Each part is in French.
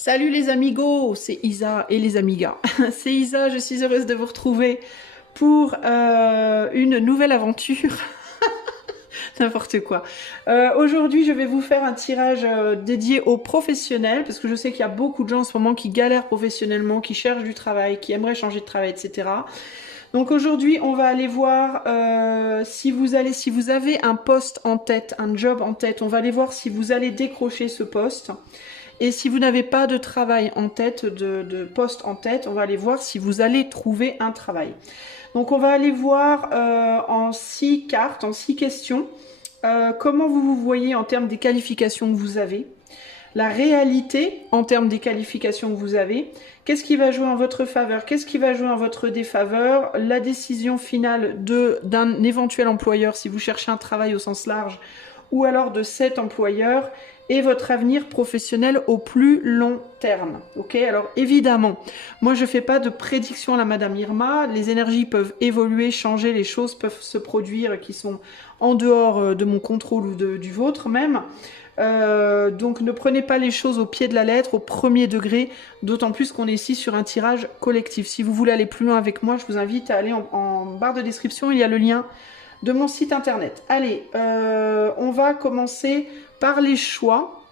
Salut les amigos, c'est Isa et les amigas. C'est Isa, je suis heureuse de vous retrouver pour une nouvelle aventure. N'importe quoi. Aujourd'hui, je vais vous faire un tirage dédié aux professionnels, parce que je sais qu'il y a beaucoup de gens en ce moment qui galèrent professionnellement, qui cherchent du travail, qui aimeraient changer de travail, etc. Donc aujourd'hui, on va aller voir si vous avez un poste en tête, un job en tête, on va aller voir si vous allez décrocher ce poste. Et si vous n'avez pas de travail en tête, de poste en tête, on va aller voir si vous allez trouver un travail. Donc on va aller voir en 6 cartes, en 6 questions, comment vous vous voyez en termes des qualifications que vous avez, la réalité en termes des qualifications que vous avez, qu'est-ce qui va jouer en votre faveur, qu'est-ce qui va jouer en votre défaveur, la décision finale d'un éventuel employeur si vous cherchez un travail au sens large, ou alors de cet employeur, et votre avenir professionnel au plus long terme. Ok, alors évidemment, moi je fais pas de prédiction à la Madame Irma, les énergies peuvent évoluer, changer, les choses peuvent se produire qui sont en dehors de mon contrôle ou du vôtre même. Donc ne prenez pas les choses au pied de la lettre, au premier degré, d'autant plus qu'on est ici sur un tirage collectif. Si vous voulez aller plus loin avec moi, je vous invite à aller en barre de description, il y a le lien de mon site internet. Allez, on va commencer par les choix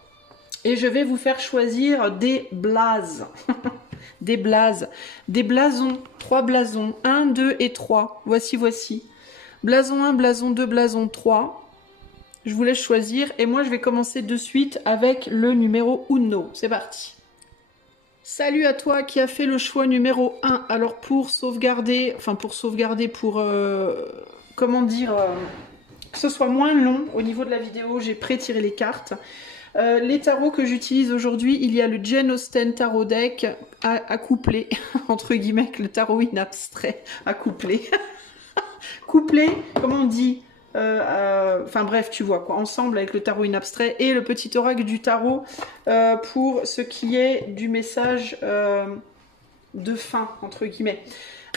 et je vais vous faire choisir des blazes. Des blazes. Des blasons. 3 blasons. 1, 2 et 3. Voici. Blason 1, blason 2, blason 3. Je vous laisse choisir et moi je vais commencer de suite avec le numéro Uno. C'est parti. Salut à toi qui a fait le choix numéro 1. Alors pour sauvegarder, comment dire, que ce soit moins long au niveau de la vidéo, j'ai pré-tiré les cartes. Les tarots que j'utilise aujourd'hui, il y a le Jane Austen Tarot Deck à coupler, entre guillemets, avec le tarot in abstrait à coupler. Coupler, comment on dit enfin bref, tu vois quoi, ensemble avec le tarot in abstrait et le petit oracle du tarot pour ce qui est du message de fin, entre guillemets.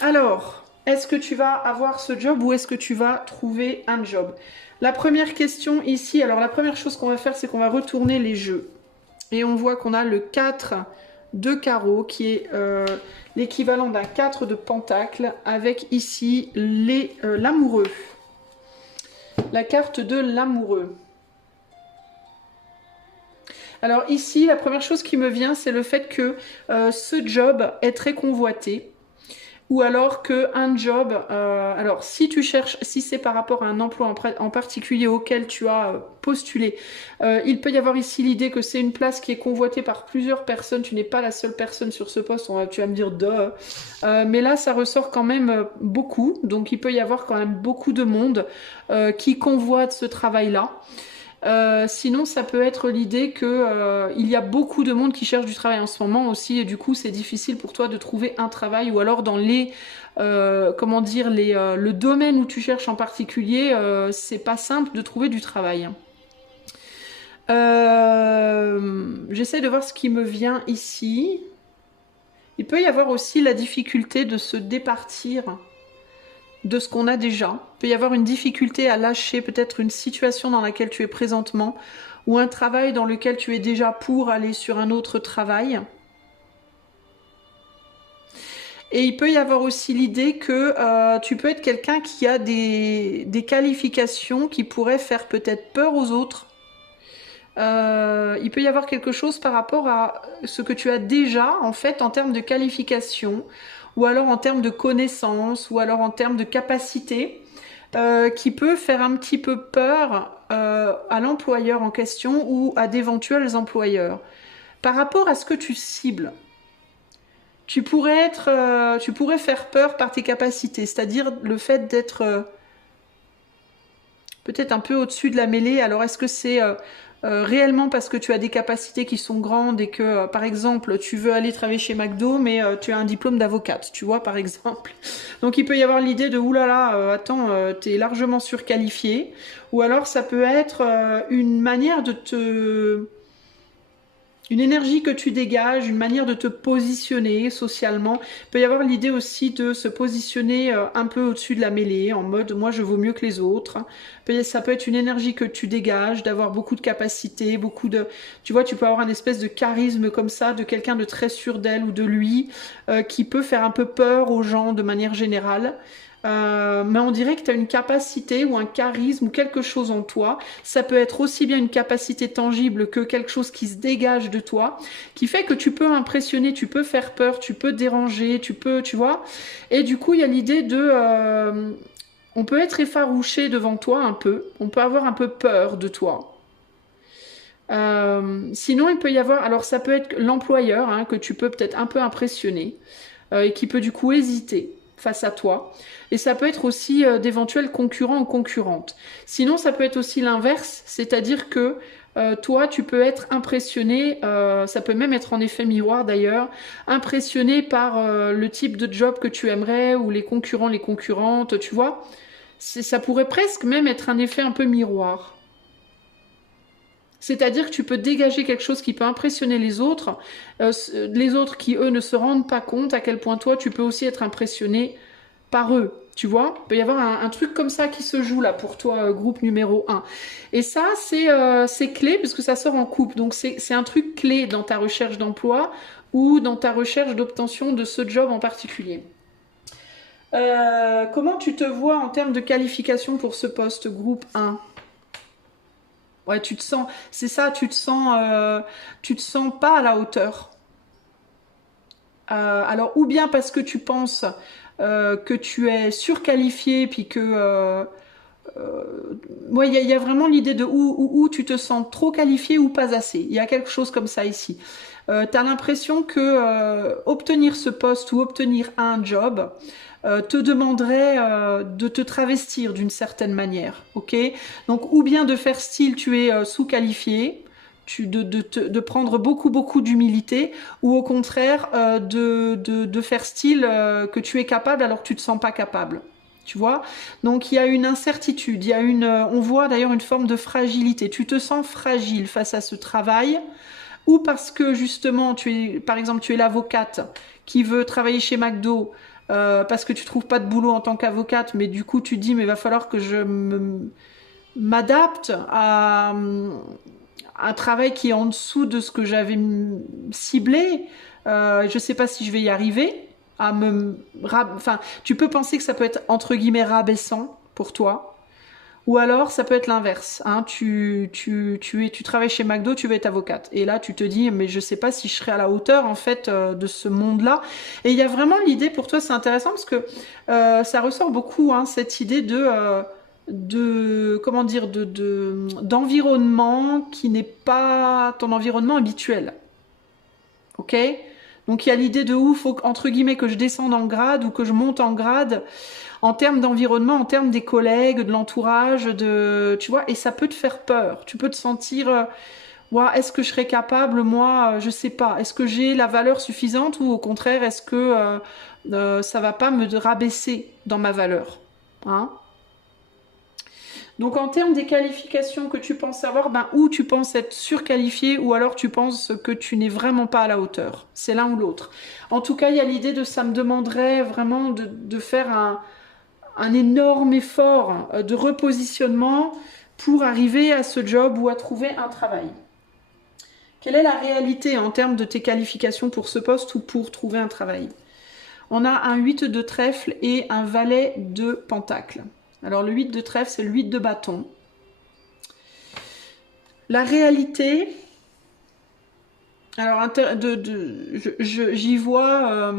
Alors, est-ce que tu vas avoir ce job ou est-ce que tu vas trouver un job? La première question ici, alors la première chose qu'on va faire, c'est qu'on va retourner les jeux. Et on voit qu'on a le 4 de carreau qui est l'équivalent d'un 4 de pentacle avec ici l'amoureux. La carte de l'amoureux. Alors ici, la première chose qui me vient, c'est le fait que ce job est très convoité. Ou alors qu'un job, alors si tu cherches, si c'est par rapport à un emploi en particulier auquel tu as postulé, il peut y avoir ici l'idée que c'est une place qui est convoitée par plusieurs personnes, tu n'es pas la seule personne sur ce poste, tu vas me dire duh. Mais là ça ressort quand même beaucoup, donc il peut y avoir quand même beaucoup de monde qui convoite ce travail-là. Sinon, ça peut être l'idée que il y a beaucoup de monde qui cherche du travail en ce moment aussi, et du coup, c'est difficile pour toi de trouver un travail, ou alors dans les, comment dire, le domaine où tu cherches en particulier, c'est pas simple de trouver du travail. J'essaie de voir ce qui me vient ici. Il peut y avoir aussi la difficulté de se départir de ce qu'on a déjà. Il peut y avoir une difficulté à lâcher peut-être une situation dans laquelle tu es présentement ou un travail dans lequel tu es déjà pour aller sur un autre travail. Et il peut y avoir aussi l'idée que tu peux être quelqu'un qui a des qualifications qui pourraient faire peut-être peur aux autres. Il peut y avoir quelque chose par rapport à ce que tu as déjà en fait en termes de qualification, ou alors en termes de connaissances, ou alors en termes de capacité, qui peut faire un petit peu peur à l'employeur en question ou à d'éventuels employeurs. Par rapport à ce que tu cibles, tu pourrais faire peur par tes capacités, c'est-à-dire le fait d'être peut-être un peu au-dessus de la mêlée. Alors est-ce que c'est réellement parce que tu as des capacités qui sont grandes et que, par exemple, tu veux aller travailler chez McDo, mais tu as un diplôme d'avocate, tu vois, par exemple. Donc il peut y avoir l'idée de, oulala, attends, t'es largement surqualifié. Ou alors ça peut être une manière de te... une énergie que tu dégages, une manière de te positionner socialement. Il peut y avoir l'idée aussi de se positionner un peu au-dessus de la mêlée, en mode moi je vaux mieux que les autres. Ça peut être une énergie que tu dégages, d'avoir beaucoup de capacités, beaucoup de... Tu vois, tu peux avoir une espèce de charisme comme ça, de quelqu'un de très sûr d'elle ou de lui, qui peut faire un peu peur aux gens de manière générale. Mais on dirait que tu as une capacité ou un charisme ou quelque chose en toi. Ça peut être aussi bien une capacité tangible que quelque chose qui se dégage de toi, qui fait que tu peux impressionner, tu peux faire peur, tu peux déranger, tu peux, tu vois. Et du coup, il y a l'idée de... on peut être effarouché devant toi un peu, on peut avoir un peu peur de toi. Sinon, il peut y avoir... Alors, ça peut être l'employeur hein, que tu peux peut-être un peu impressionner et qui peut du coup hésiter face à toi. Et ça peut être aussi d'éventuels concurrents ou concurrentes. Sinon, ça peut être aussi l'inverse, c'est-à-dire que toi, tu peux être impressionné, ça peut même être en effet miroir d'ailleurs, impressionné par le type de job que tu aimerais ou les concurrents, les concurrentes, tu vois. Ça pourrait presque même être un effet un peu miroir. C'est-à-dire que tu peux dégager quelque chose qui peut impressionner les autres qui, eux, ne se rendent pas compte à quel point toi, tu peux aussi être impressionné par eux, tu vois. Il peut y avoir un truc comme ça qui se joue là pour toi, groupe numéro 1. Et ça, c'est clé parce que ça sort en couple. Donc, c'est un truc clé dans ta recherche d'emploi ou dans ta recherche d'obtention de ce job en particulier. Comment tu te vois en termes de qualification pour ce poste, groupe 1 ? Ouais, tu te sens, c'est ça, tu te sens pas à la hauteur. Alors, ou bien parce que tu penses que tu es surqualifié, puis que, ouais, il y a vraiment l'idée de où tu te sens trop qualifié ou pas assez. Il y a quelque chose comme ça ici. Tu as l'impression que obtenir ce poste ou obtenir un job te demanderait de te travestir d'une certaine manière, ok? Donc, ou bien de faire style, tu es sous-qualifié, de prendre beaucoup d'humilité, ou au contraire de faire style que tu es capable alors que tu te sens pas capable. Tu vois? Donc il y a une incertitude, on voit d'ailleurs une forme de fragilité. Tu te sens fragile face à ce travail, ou parce que justement par exemple, tu es l'avocate qui veut travailler chez McDo. Parce que tu trouves pas de boulot en tant qu'avocate, mais du coup tu dis mais il va falloir que je m'adapte à un travail qui est en dessous de ce que j'avais ciblé. Je sais pas si je vais y arriver. Enfin, tu peux penser que ça peut être entre guillemets rabaissant pour toi. Ou alors, ça peut être l'inverse. Hein. Tu travailles chez McDo, tu veux être avocate. Et là, tu te dis, mais je sais pas si je serai à la hauteur, en fait, de ce monde-là. Et il y a vraiment l'idée, pour toi, c'est intéressant, parce que ça ressort beaucoup, hein, cette idée comment dire, d'environnement qui n'est pas ton environnement habituel. Ok ? Donc, il y a l'idée de où il faut, entre guillemets, que je descende en grade ou que je monte en grade en termes d'environnement, en termes des collègues, de l'entourage, tu vois, et ça peut te faire peur. Tu peux te sentir, ouais, est-ce que je serais capable, moi, je sais pas, est-ce que j'ai la valeur suffisante ou au contraire, est-ce que ça va pas me rabaisser dans ma valeur, hein? Donc en termes des qualifications que tu penses avoir, ou tu penses être surqualifié ou alors tu penses que tu n'es vraiment pas à la hauteur. C'est l'un ou l'autre. En tout cas, il y a l'idée ça me demanderait vraiment de faire un énorme effort de repositionnement pour arriver à ce job ou à trouver un travail. Quelle est la réalité en termes de tes qualifications pour ce poste ou pour trouver un travail? On a un 8 de trèfle et un valet de pentacle. Alors le 8 de trèfle, c'est le 8 de bâton. La réalité... Alors, j'y vois...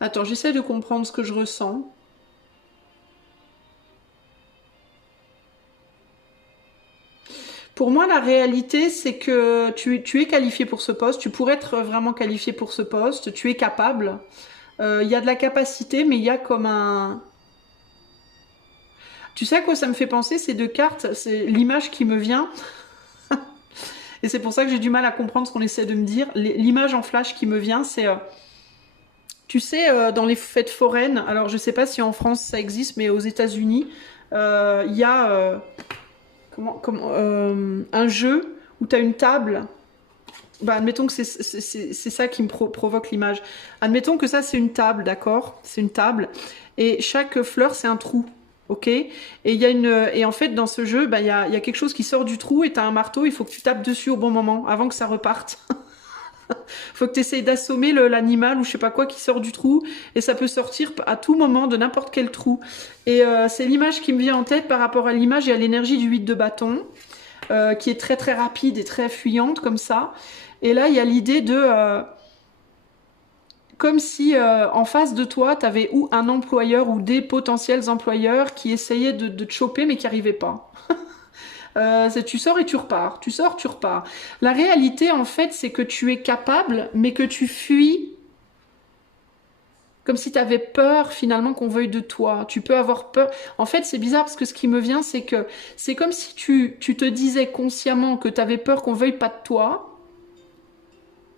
Attends, j'essaie de comprendre ce que je ressens. Pour moi, la réalité, c'est que tu es qualifié pour ce poste, tu pourrais être vraiment qualifié pour ce poste, tu es capable. Il y a de la capacité, mais il y a comme un... Tu sais à quoi ça me fait penser, ces deux cartes? C'est l'image qui me vient. Et c'est pour ça que j'ai du mal à comprendre ce qu'on essaie de me dire. L'image en flash qui me vient, c'est... Tu sais, dans les fêtes foraines, alors je sais pas si en France ça existe, mais aux États-Unis, il y a un jeu où tu as une table. Bah, admettons que c'est ça qui me provoque l'image. Admettons que ça, c'est une table, d'accord? C'est une table. Et chaque fleur, c'est un trou. Ok? Et en fait, dans ce jeu, bah, il y a quelque chose qui sort du trou et tu as un marteau. Il faut que tu tapes dessus au bon moment avant que ça reparte. Faut que tu essayes d'assommer l'animal ou je sais pas quoi qui sort du trou. Et ça peut sortir à tout moment de n'importe quel trou. Et c'est l'image qui me vient en tête par rapport à l'image et à l'énergie du 8 de bâton. Qui est très très rapide et très fuyante comme ça. Et là, il y a l'idée de... comme si en face de toi, tu avais ou un employeur ou des potentiels employeurs qui essayaient de te choper mais qui n'arrivaient pas. Tu sors et tu repars. Tu sors, tu repars. La réalité, en fait, c'est que tu es capable, mais que tu fuis comme si tu avais peur finalement qu'on veuille de toi. Tu peux avoir peur. En fait, c'est bizarre parce que ce qui me vient, c'est que c'est comme si tu te disais consciemment que tu avais peur qu'on veuille pas de toi,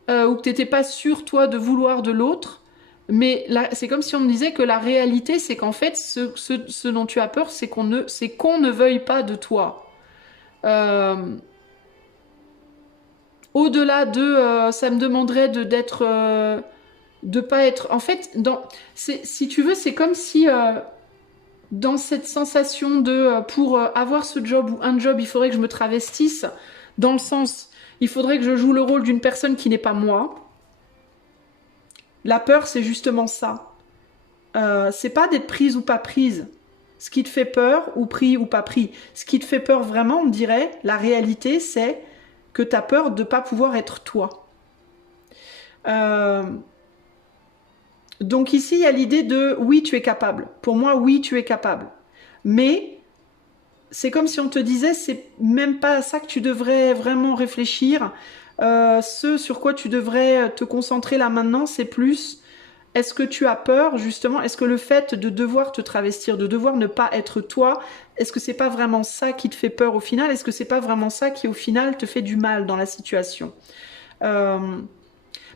ou que tu n'étais pas sûr, toi, de vouloir de l'autre. Mais là, c'est comme si on me disait que la réalité, c'est qu'en fait, ce dont tu as peur, c'est qu'on ne veuille pas de toi. Au-delà de ça me demanderait d'être de pas être en fait si tu veux c'est comme si dans cette sensation de pour avoir ce job ou un job il faudrait que je me travestisse dans le sens il faudrait que je joue le rôle d'une personne qui n'est pas moi. La peur c'est justement ça, c'est pas d'être prise ou pas prise. Ce qui te fait peur ou pris ou pas pris, ce qui te fait peur vraiment on dirait la réalité c'est que tu as peur de ne pas pouvoir être toi. Donc ici, il y a l'idée de oui, tu es capable. Pour moi, oui, tu es capable. Mais c'est comme si on te disait, c'est même pas à ça que tu devrais vraiment réfléchir. Ce sur quoi tu devrais te concentrer là maintenant, c'est plus, est-ce que tu as peur justement? Est-ce que le fait de devoir te travestir, de devoir ne pas être toi, est-ce que c'est pas vraiment ça qui te fait peur au final? Est-ce que c'est pas vraiment ça qui au final te fait du mal dans la situation?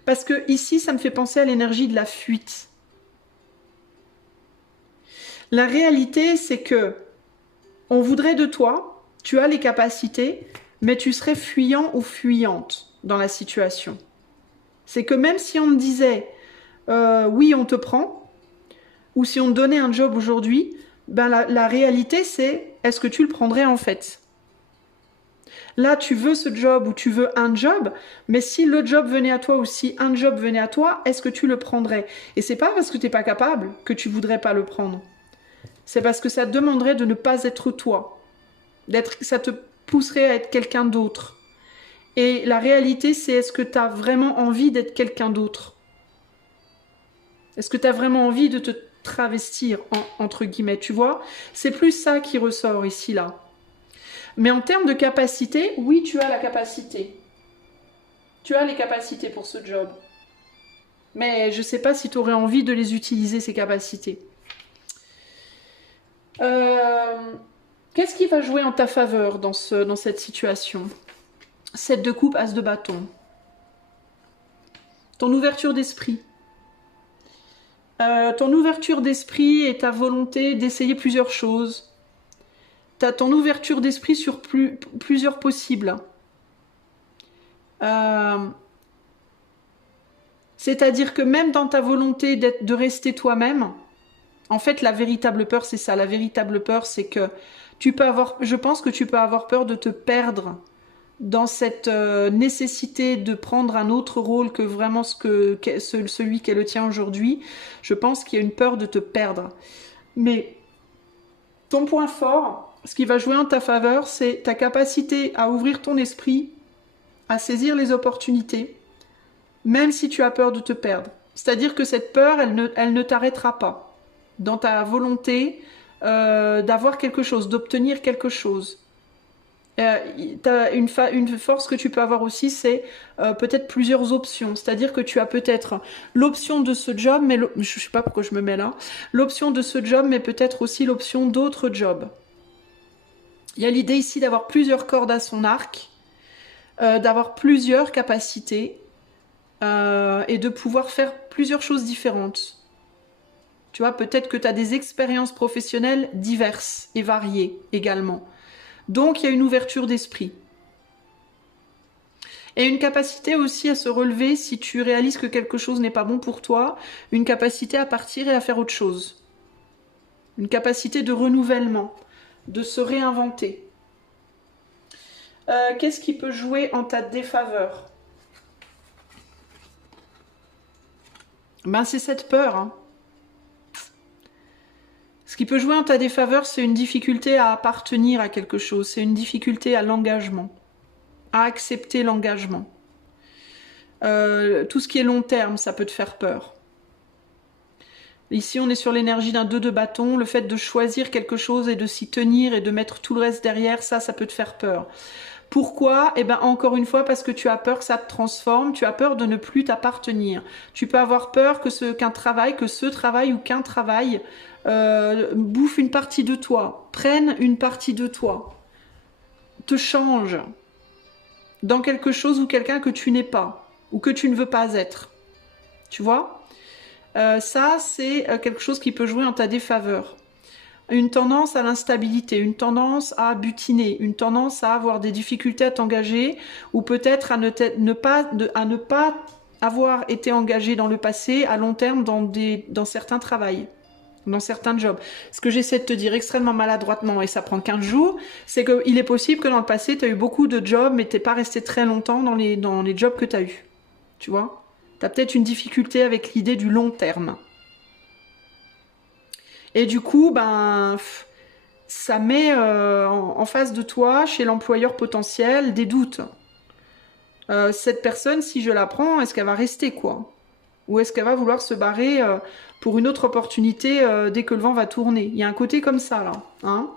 Parce que ici, ça me fait penser à l'énergie de la fuite. La réalité, c'est que on voudrait de toi, tu as les capacités, mais tu serais fuyant ou fuyante dans la situation. C'est que même si on me disait oui, on te prend, ou si on te donnait un job aujourd'hui, ben la réalité, c'est est-ce que tu le prendrais en fait? Là, tu veux ce job ou tu veux un job, mais si le job venait à toi ou si un job venait à toi, est-ce que tu le prendrais? Et c'est pas parce que tu n'es pas capable que tu voudrais pas le prendre. C'est parce que ça te demanderait de ne pas être toi. Ça te pousserait à être quelqu'un d'autre. Et la réalité, c'est est-ce que tu as vraiment envie d'être quelqu'un d'autre? Est-ce que tu as vraiment envie de te travestir, entre guillemets, tu vois? C'est plus ça qui ressort ici, là. Mais en termes de capacité, oui, tu as la capacité. Tu as les capacités pour ce job. Mais je ne sais pas si tu aurais envie de les utiliser, ces capacités. Qu'est-ce qui va jouer en ta faveur dans cette situation? 7 de coupe, as de bâton. Ton ouverture d'esprit. Ton ouverture d'esprit et ta volonté d'essayer plusieurs choses. T'as ton ouverture d'esprit sur plusieurs possibles. C'est-à-dire que même dans ta volonté de rester toi-même, en fait, la véritable peur, c'est ça. La véritable peur, c'est que je pense que tu peux avoir peur de te perdre dans cette nécessité de prendre un autre rôle que vraiment celui qui est le tien aujourd'hui. Je pense qu'il y a une peur de te perdre. Mais ton point fort, ce qui va jouer en ta faveur, c'est ta capacité à ouvrir ton esprit, à saisir les opportunités, même si tu as peur de te perdre. C'est-à-dire que cette peur, elle ne t'arrêtera pas dans ta volonté d'avoir quelque chose, d'obtenir quelque chose. Une force que tu peux avoir aussi, c'est peut-être plusieurs options. C'est-à-dire que tu as peut-être l'option de ce job, mais je ne sais pas pourquoi je me mets là, l'option de ce job, mais peut-être aussi l'option d'autres jobs. Il y a l'idée ici d'avoir plusieurs cordes à son arc, d'avoir plusieurs capacités, et de pouvoir faire plusieurs choses différentes. Tu vois, peut-être que tu as des expériences professionnelles diverses et variées également. Donc, il y a une ouverture d'esprit. Et une capacité aussi à se relever si tu réalises que quelque chose n'est pas bon pour toi, une capacité à partir et à faire autre chose. Une capacité de renouvellement, de se réinventer. Qu'est-ce qui peut jouer en ta défaveur? Ben, c'est cette peur, hein. Ce qui peut jouer en ta défaveur, c'est une difficulté à appartenir à quelque chose, c'est une difficulté à l'engagement, à accepter l'engagement. Tout ce qui est long terme, ça peut te faire peur. Ici, on est sur l'énergie d'un 2 de bâton, le fait de choisir quelque chose et de s'y tenir et de mettre tout le reste derrière, ça peut te faire peur. Pourquoi? Eh ben encore une fois, parce que tu as peur que ça te transforme, tu as peur de ne plus t'appartenir. Tu peux avoir peur que ce travail ou qu'un travail bouffe une partie de toi, prenne une partie de toi, te change dans quelque chose ou quelqu'un que tu n'es pas, ou que tu ne veux pas être. Tu vois? Ça, c'est quelque chose qui peut jouer en ta défaveur. Une tendance à l'instabilité, une tendance à butiner, une tendance à avoir des difficultés à t'engager, ou peut-être à ne pas avoir été engagé dans le passé à long terme dans certains travails, dans certains jobs. Ce que j'essaie de te dire extrêmement maladroitement, et ça prend 15 jours, c'est qu'il est possible que dans le passé, tu as eu beaucoup de jobs, mais tu n'es pas resté très longtemps dans les jobs que tu as eus. Tu vois? Tu as peut-être une difficulté avec l'idée du long terme. Et du coup, ben, ça met en face de toi, chez l'employeur potentiel, des doutes. Cette personne, si je la prends, est-ce qu'elle va rester, quoi? Ou est-ce qu'elle va vouloir se barrer pour une autre opportunité dès que le vent va tourner? Il y a un côté comme ça, là. Hein,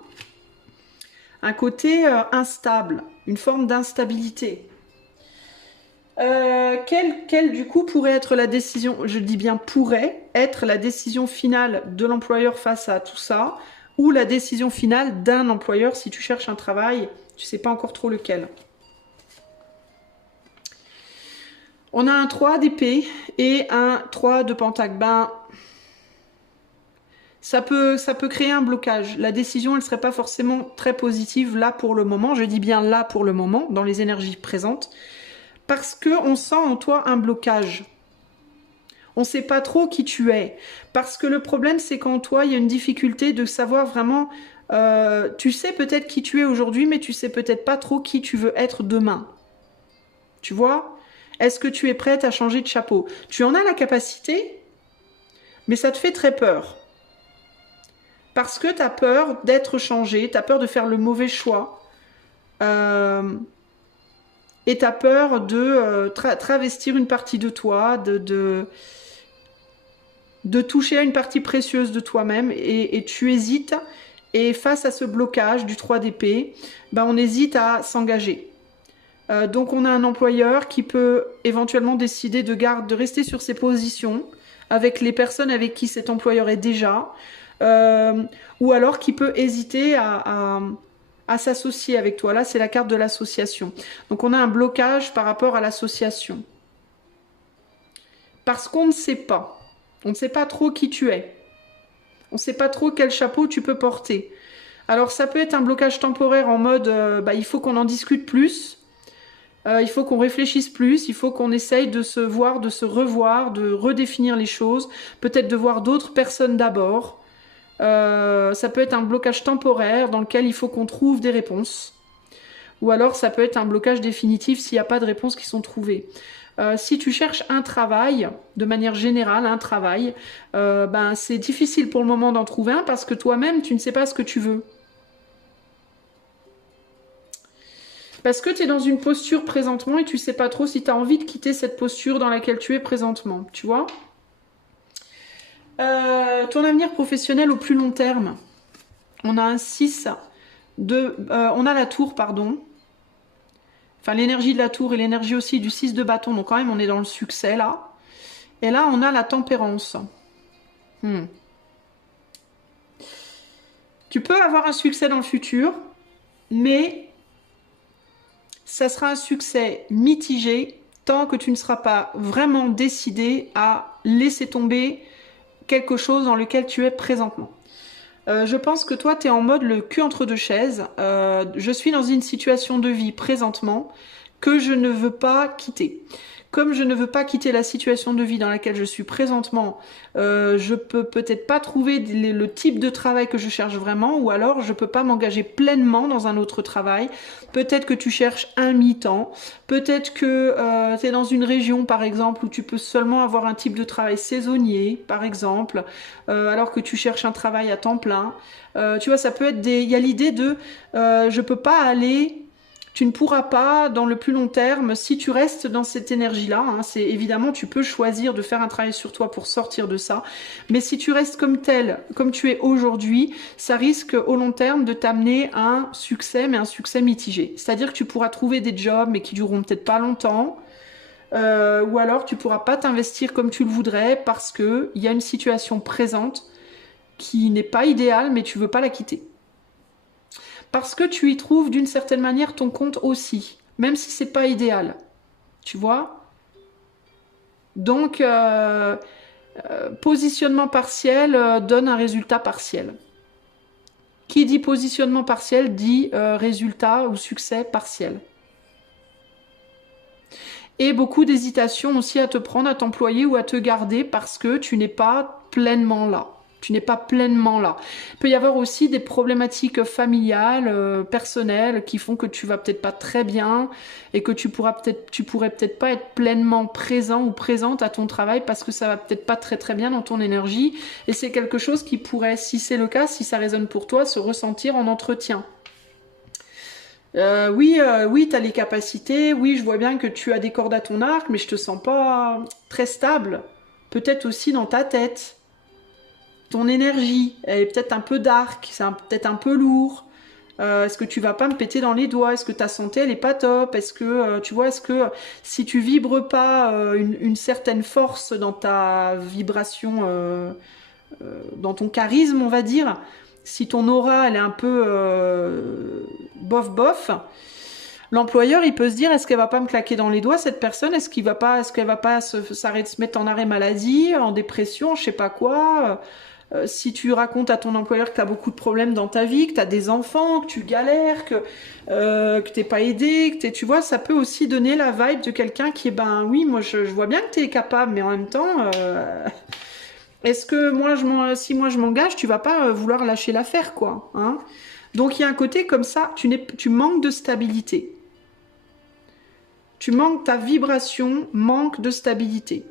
un côté instable, une forme d'instabilité. Quelle du coup pourrait être la décision, je dis bien pourrait être la décision finale de l'employeur face à tout ça, ou la décision finale d'un employeur si tu cherches un travail, tu sais pas encore trop lequel. On a un 3 d'épée et un 3 de pentacle. Ben, ça peut créer un blocage. La décision, elle serait pas forcément très positive là pour le moment. Je dis bien là pour le moment, dans les énergies présentes. Parce qu'on sent en toi un blocage. On ne sait pas trop qui tu es. Parce que le problème, c'est qu'en toi, il y a une difficulté de savoir vraiment... tu sais peut-être qui tu es aujourd'hui, mais tu sais peut-être pas trop qui tu veux être demain. Tu vois? Est-ce que tu es prête à changer de chapeau? Tu en as la capacité, mais ça te fait très peur. Parce que tu as peur d'être changé, tu as peur de faire le mauvais choix. Et tu as peur de travestir une partie de toi, de toucher à une partie précieuse de toi-même, et tu hésites. Et face à ce blocage du 3 d'épée, ben on hésite à s'engager. Donc on a un employeur qui peut éventuellement décider de rester sur ses positions avec les personnes avec qui cet employeur est déjà, ou alors qui peut hésiter à s'associer avec toi. Là, c'est la carte de l'association. Donc, on a un blocage par rapport à l'association. Parce qu'on ne sait pas. On ne sait pas trop qui tu es. On ne sait pas trop quel chapeau tu peux porter. Alors, ça peut être un blocage temporaire en mode, il faut qu'on en discute plus. Il faut qu'on réfléchisse plus. Il faut qu'on essaye de se voir, de se revoir, de redéfinir les choses. Peut-être de voir d'autres personnes d'abord. Ça peut être un blocage temporaire dans lequel il faut qu'on trouve des réponses. Ou alors ça peut être un blocage définitif s'il n'y a pas de réponses qui sont trouvées. Si tu cherches un travail, de manière générale, un travail, c'est difficile pour le moment d'en trouver un parce que toi-même, tu ne sais pas ce que tu veux. Parce que tu es dans une posture présentement et tu ne sais pas trop si tu as envie de quitter cette posture dans laquelle tu es présentement. Tu vois ? Ton avenir professionnel au plus long terme. On a un 6 on a la tour, pardon. Enfin, l'énergie de la tour et l'énergie aussi du 6 de bâton. Donc quand même, on est dans le succès, là. Et là, on a la tempérance. Tu peux avoir un succès dans le futur, mais ça sera un succès mitigé tant que tu ne seras pas vraiment décidé à laisser tomber quelque chose dans lequel tu es présentement. Je pense que toi, tu es en mode le cul entre deux chaises. Je suis dans une situation de vie présentement que je ne veux pas quitter. Comme je ne veux pas quitter la situation de vie dans laquelle je suis présentement, je peux peut-être pas trouver le type de travail que je cherche vraiment, ou alors je peux pas m'engager pleinement dans un autre travail. Peut-être que tu cherches un mi-temps, peut-être que tu es dans une région par exemple où tu peux seulement avoir un type de travail saisonnier par exemple, alors que tu cherches un travail à temps plein. Tu vois, ça peut être il y a l'idée de je peux pas aller. Tu ne pourras pas, dans le plus long terme, si tu restes dans cette énergie-là, hein, c'est évidemment, tu peux choisir de faire un travail sur toi pour sortir de ça, mais si tu restes comme tel, comme tu es aujourd'hui, ça risque au long terme de t'amener à un succès, mais un succès mitigé. C'est-à-dire que tu pourras trouver des jobs, mais qui dureront peut-être pas longtemps, ou alors tu pourras pas t'investir comme tu le voudrais parce que il y a une situation présente qui n'est pas idéale, mais tu veux pas la quitter. Parce que tu y trouves d'une certaine manière ton compte aussi, même si c'est pas idéal. Tu vois? Donc, positionnement partiel donne un résultat partiel. Qui dit positionnement partiel dit résultat ou succès partiel. Et beaucoup d'hésitation aussi à te prendre, à t'employer ou à te garder parce que tu n'es pas pleinement là. Tu n'es pas pleinement là. Il peut y avoir aussi des problématiques familiales, personnelles, qui font que tu vas peut-être pas très bien et que tu pourrais peut-être pas être pleinement présent ou présente à ton travail parce que ça va peut-être pas très très bien dans ton énergie. Et c'est quelque chose qui pourrait, si c'est le cas, si ça résonne pour toi, se ressentir en entretien. Oui, tu as les capacités, oui, je vois bien que tu as des cordes à ton arc, mais je te sens pas très stable. Peut-être aussi dans ta tête. Ton énergie, elle est peut-être un peu dark, c'est peut-être un peu lourd. Est-ce que tu vas pas me péter dans les doigts? Est-ce que ta santé elle est pas top? Est-ce que tu vois, est-ce que si tu vibres pas une certaine force dans ta vibration, dans ton charisme, on va dire, si ton aura elle est un peu bof bof, l'employeur il peut se dire est-ce qu'elle va pas me claquer dans les doigts cette personne? Est-ce qu'elle va pas se mettre en arrêt maladie, en dépression, je sais pas quoi? Si tu racontes à ton employeur que tu as beaucoup de problèmes dans ta vie, que tu as des enfants, que tu galères, que t'es pas aidé, tu vois, ça peut aussi donner la vibe de quelqu'un qui est, ben oui, moi je vois bien que tu es capable, mais en même temps, est-ce que si moi je m'engage, tu vas pas vouloir lâcher l'affaire, quoi, hein? Donc il y a un côté comme ça, tu manques de stabilité. Ta vibration manque de stabilité.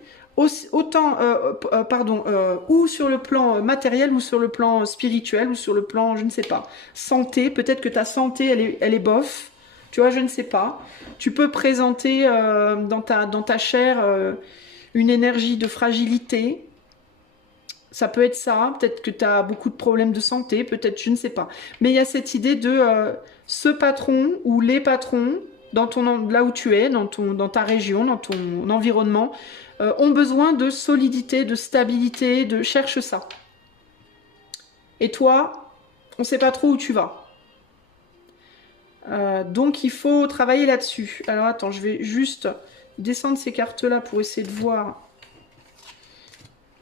Autant, ou sur le plan matériel, ou sur le plan spirituel, ou sur le plan, je ne sais pas, santé, peut-être que ta santé, elle est bof, tu vois, je ne sais pas. Tu peux présenter dans ta chair une énergie de fragilité, ça peut être ça, peut-être que tu as beaucoup de problèmes de santé, peut-être, je ne sais pas. Mais il y a cette idée de ce patron ou les patrons, là où tu es, dans ta région, dans ton environnement, ont besoin de solidité, de stabilité, cherche ça. Et toi, on ne sait pas trop où tu vas. Donc il faut travailler là-dessus. Alors attends, je vais juste descendre ces cartes-là pour essayer de voir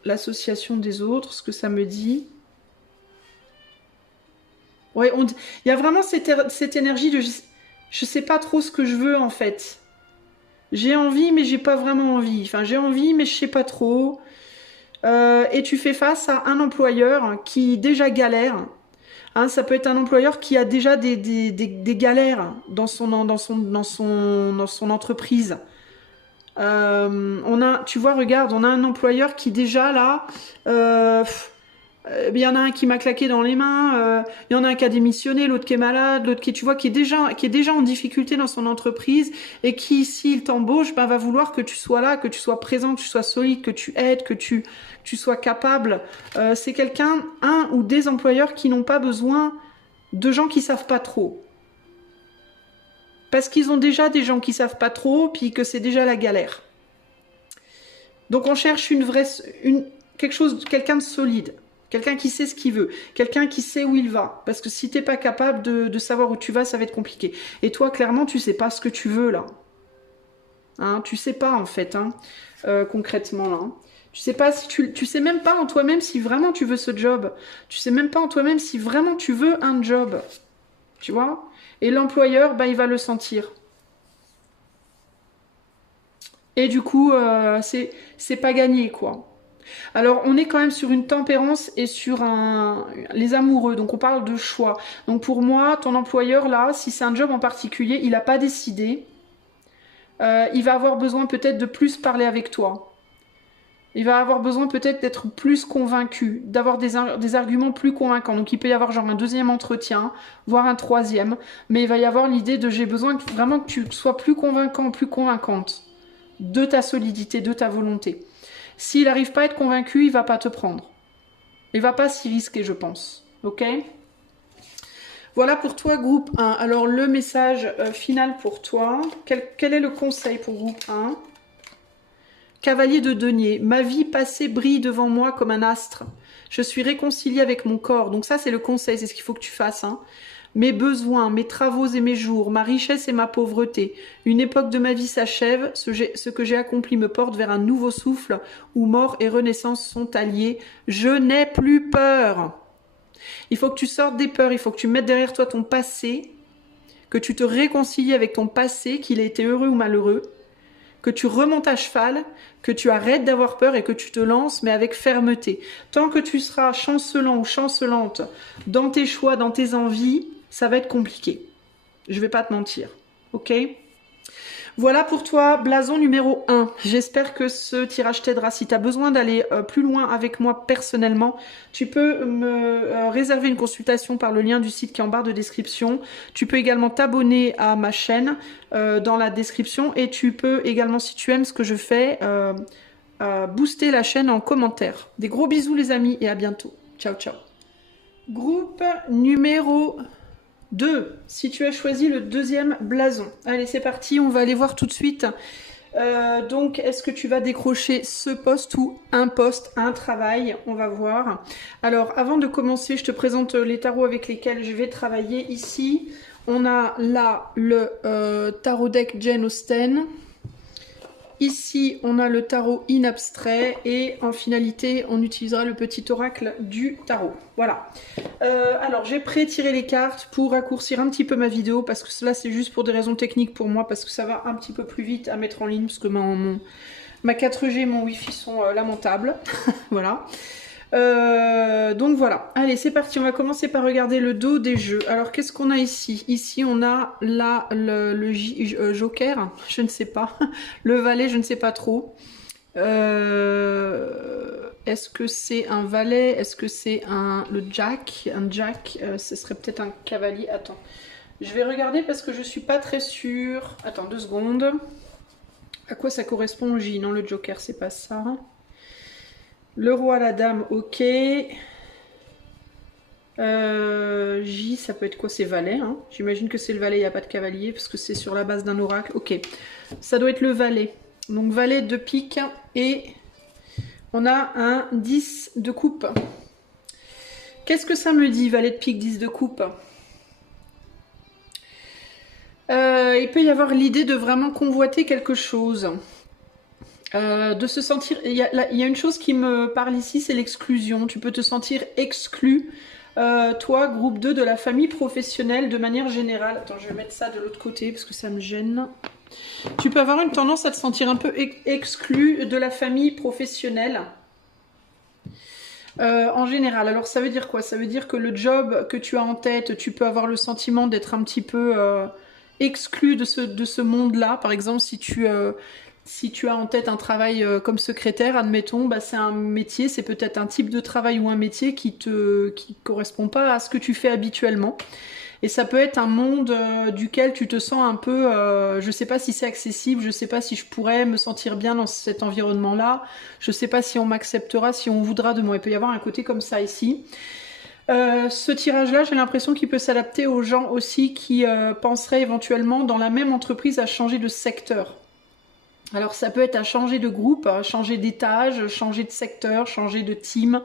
l'association des autres, ce que ça me dit. Ouais, il y a vraiment cette énergie de je sais pas trop ce que je veux en fait. J'ai envie, mais j'ai pas vraiment envie. Enfin, j'ai envie, mais je sais pas trop. Et tu fais face à un employeur qui déjà galère. Hein, ça peut être un employeur qui a déjà des galères dans son entreprise. Tu vois, regarde, on a un employeur qui déjà là, il y en a un qui m'a claqué dans les mains, il y en a un qui a démissionné, l'autre qui est malade, l'autre qui, tu vois, qui est déjà en difficulté dans son entreprise et qui, s'il t'embauche, ben, va vouloir que tu sois là, que tu sois présent, que tu sois solide, que tu aides, que tu sois capable. C'est un ou des employeurs qui n'ont pas besoin de gens qui savent pas trop. Parce qu'ils ont déjà des gens qui savent pas trop, puis que c'est déjà la galère. Donc on cherche quelqu'un de solide, quelqu'un qui sait ce qu'il veut, quelqu'un qui sait où il va. Parce que si t'es pas capable de savoir où tu vas, ça va être compliqué. Et toi, clairement, tu sais pas ce que tu veux là. Hein. Tu sais pas en fait, hein, concrètement là. Hein. Tu sais pas si tu sais même pas en toi-même si vraiment tu veux ce job. Tu sais même pas en toi-même si vraiment tu veux un job. Tu vois? Et l'employeur, bah, il va le sentir. Et du coup, c'est pas gagné, quoi. Alors, on est quand même sur une tempérance et sur les amoureux. Donc, on parle de choix. Donc, pour moi, ton employeur, là, si c'est un job en particulier, il n'a pas décidé. Il va avoir besoin peut-être de plus parler avec toi. Il va avoir besoin peut-être d'être plus convaincu, d'avoir des arguments plus convaincants. Donc, il peut y avoir genre un deuxième entretien, voire un troisième. Mais il va y avoir l'idée de j'ai besoin vraiment que tu sois plus convaincant, plus convaincante de ta solidité, de ta volonté. S'il n'arrive pas à être convaincu, il va pas te prendre. Il va pas s'y risquer, je pense. Ok? Voilà pour toi, groupe 1. Alors, le message final pour toi. Quel est le conseil pour groupe 1? Cavalier de denier. Ma vie passée brille devant moi comme un astre. Je suis réconciliée avec mon corps. Donc ça, c'est le conseil. C'est ce qu'il faut que tu fasses. Hein. Mes besoins, mes travaux et mes jours, ma richesse et ma pauvreté. Une époque de ma vie s'achève. Ce que j'ai accompli me porte vers un nouveau souffle où mort et renaissance sont alliés. Je n'ai plus peur. Il faut que tu sortes des peurs. Il faut que tu mettes derrière toi ton passé. Que tu te réconcilies avec ton passé, qu'il ait été heureux ou malheureux. Que tu remontes à cheval, que tu arrêtes d'avoir peur et que tu te lances, mais avec fermeté. Tant que tu seras chancelant ou chancelante dans tes choix, dans tes envies, ça va être compliqué. Je vais pas te mentir. Ok? Voilà pour toi, blason numéro 1. J'espère que ce tirage t'aidera. Si tu as besoin d'aller plus loin avec moi personnellement, tu peux me réserver une consultation par le lien du site qui est en barre de description. Tu peux également t'abonner à ma chaîne dans la description et tu peux également, si tu aimes ce que je fais, booster la chaîne en commentaire. Des gros bisous les amis et à bientôt. Ciao, ciao. Groupe numéro 2, si tu as choisi le deuxième blason. Allez, c'est parti, on va aller voir tout de suite. Donc, est-ce que tu vas décrocher ce poste ou un poste, un travail? On va voir. Alors, avant de commencer, je te présente les tarots avec lesquels je vais travailler ici. On a là le tarot deck Jane Austen. Ici, on a le tarot in abstrait et en finalité, on utilisera le petit oracle du tarot. Voilà. Alors, j'ai pré-tiré les cartes pour raccourcir un petit peu ma vidéo parce que cela, c'est juste pour des raisons techniques pour moi parce que ça va un petit peu plus vite à mettre en ligne parce que ma 4G et mon Wi-Fi sont lamentables. Voilà. Donc voilà, allez c'est parti, on va commencer par regarder le dos des jeux. Alors qu'est-ce qu'on a ici? Ici on a là le joker, je ne sais pas, le valet je ne sais pas trop. Est-ce que c'est un valet? Est-ce que c'est le jack? Un jack, ce serait peut-être un cavalier. Attends, je vais regarder parce que je suis pas très sûre. Attends 2 secondes. À quoi ça correspond J? Non le joker c'est pas ça. Le roi, la dame, ok. J, ça peut être quoi? C'est valet. Hein. J'imagine que c'est le valet, il n'y a pas de cavalier, parce que c'est sur la base d'un oracle. Ok, ça doit être le valet. Donc valet de pique, et on a un 10 de coupe. Qu'est-ce que ça me dit, valet de pique, 10 de coupe? Il peut y avoir l'idée de vraiment convoiter quelque chose. De se sentir... Il y a une chose qui me parle ici, c'est l'exclusion. Tu peux te sentir exclu, toi, groupe 2, de la famille professionnelle de manière générale. Attends, je vais mettre ça de l'autre côté parce que ça me gêne. Tu peux avoir une tendance à te sentir un peu exclu de la famille professionnelle. En général. Alors ça veut dire quoi? Ça veut dire que le job que tu as en tête, tu peux avoir le sentiment d'être un petit peu exclu de ce monde-là. Par exemple, si tu as en tête un travail comme secrétaire, admettons, bah c'est un métier, c'est peut-être un type de travail ou un métier qui correspond pas à ce que tu fais habituellement. Et ça peut être un monde duquel tu te sens un peu, je sais pas si c'est accessible, je sais pas si je pourrais me sentir bien dans cet environnement-là, je sais pas si on m'acceptera, si on voudra de moi. Il peut y avoir un côté comme ça ici. Ce tirage-là, j'ai l'impression qu'il peut s'adapter aux gens aussi qui penseraient éventuellement dans la même entreprise à changer de secteur. Alors ça peut être à changer de groupe, à changer d'étage, changer de secteur, changer de team,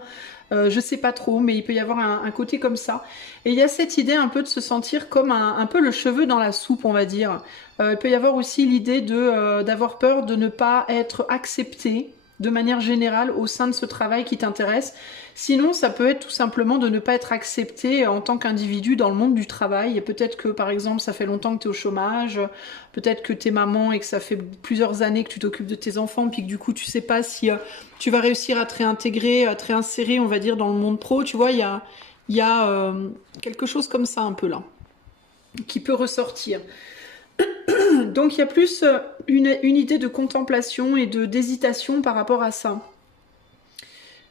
Je sais pas trop, mais il peut y avoir un côté comme ça. Et il y a cette idée un peu de se sentir comme un peu le cheveu dans la soupe, on va dire. Il peut y avoir aussi l'idée d'avoir peur de ne pas être accepté de manière générale au sein de ce travail qui t'intéresse. Sinon, ça peut être tout simplement de ne pas être accepté en tant qu'individu dans le monde du travail. Et peut-être que, par exemple, ça fait longtemps que tu es au chômage, peut-être que tu es maman et que ça fait plusieurs années que tu t'occupes de tes enfants, puis que du coup, tu sais pas si tu vas réussir à te réintégrer, à te réinsérer, on va dire, dans le monde pro. Tu vois, il y a quelque chose comme ça un peu là, qui peut ressortir. Donc il y a plus une idée de contemplation et d'hésitation par rapport à ça.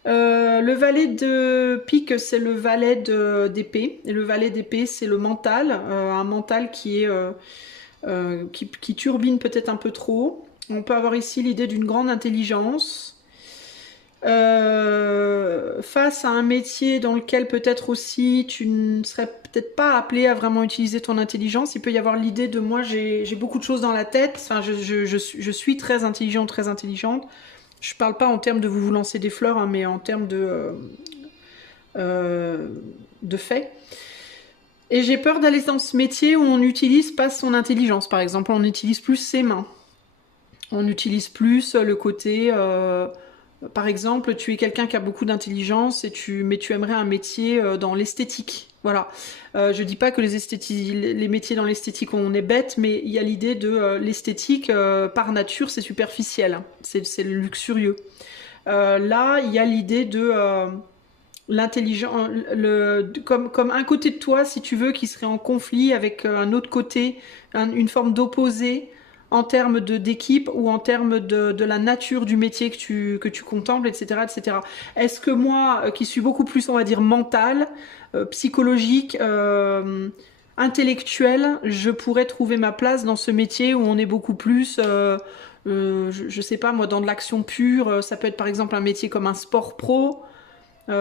Le valet de pique, c'est le valet d'épée. Et le valet d'épée, c'est le mental. Un mental qui turbine peut-être un peu trop. On peut avoir ici l'idée d'une grande intelligence. Face à un métier dans lequel peut-être aussi tu ne serais peut-être pas appelé à vraiment utiliser ton intelligence, il peut y avoir l'idée de moi j'ai beaucoup de choses dans la tête, enfin, je suis très intelligente, très intelligente. Je parle pas en termes de vous lancer des fleurs, hein, mais en termes de faits. Et j'ai peur d'aller dans ce métier où on n'utilise pas son intelligence, par exemple, on utilise plus ses mains. On utilise plus le côté... par exemple, tu es quelqu'un qui a beaucoup d'intelligence, mais tu aimerais un métier dans l'esthétique. Voilà. Je dis pas que les métiers dans l'esthétique, on est bête, mais il y a l'idée de l'esthétique, par nature, c'est superficiel. C'est luxurieux. Là, il y a l'idée de l'intelligence, comme un côté de toi, si tu veux, qui serait en conflit avec un autre côté, une forme d'opposé en termes d'équipe ou en termes de la nature du métier que tu contemples, etc., etc. Est-ce que moi, qui suis beaucoup plus, on va dire, mentale, psychologique, intellectuelle, je pourrais trouver ma place dans ce métier où on est beaucoup plus, je sais pas moi, dans de l'action pure. Ça peut être par exemple un métier comme un sport pro.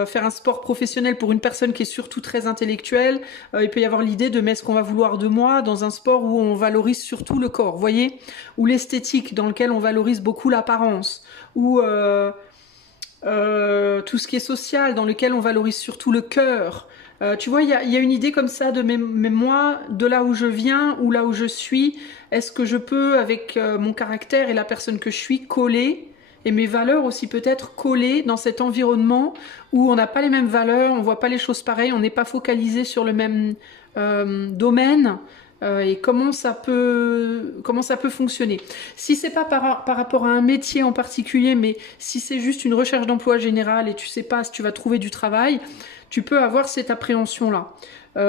Faire un sport professionnel pour une personne qui est surtout très intellectuelle, il peut y avoir l'idée de mais est-ce qu'on va vouloir de moi dans un sport où on valorise surtout le corps, voyez, ou l'esthétique dans lequel on valorise beaucoup l'apparence, ou tout ce qui est social dans lequel on valorise surtout le cœur. Tu vois, il y a une idée comme ça de mais moi, de là où je viens ou là où je suis, est-ce que je peux, avec mon caractère et la personne que je suis, coller et mes valeurs aussi peut-être collées dans cet environnement où on n'a pas les mêmes valeurs, on voit pas les choses pareilles, on n'est pas focalisé sur le même domaine, et comment ça peut fonctionner. Si c'est pas par rapport à un métier en particulier, mais si c'est juste une recherche d'emploi générale et tu sais pas si tu vas trouver du travail, tu peux avoir cette appréhension-là.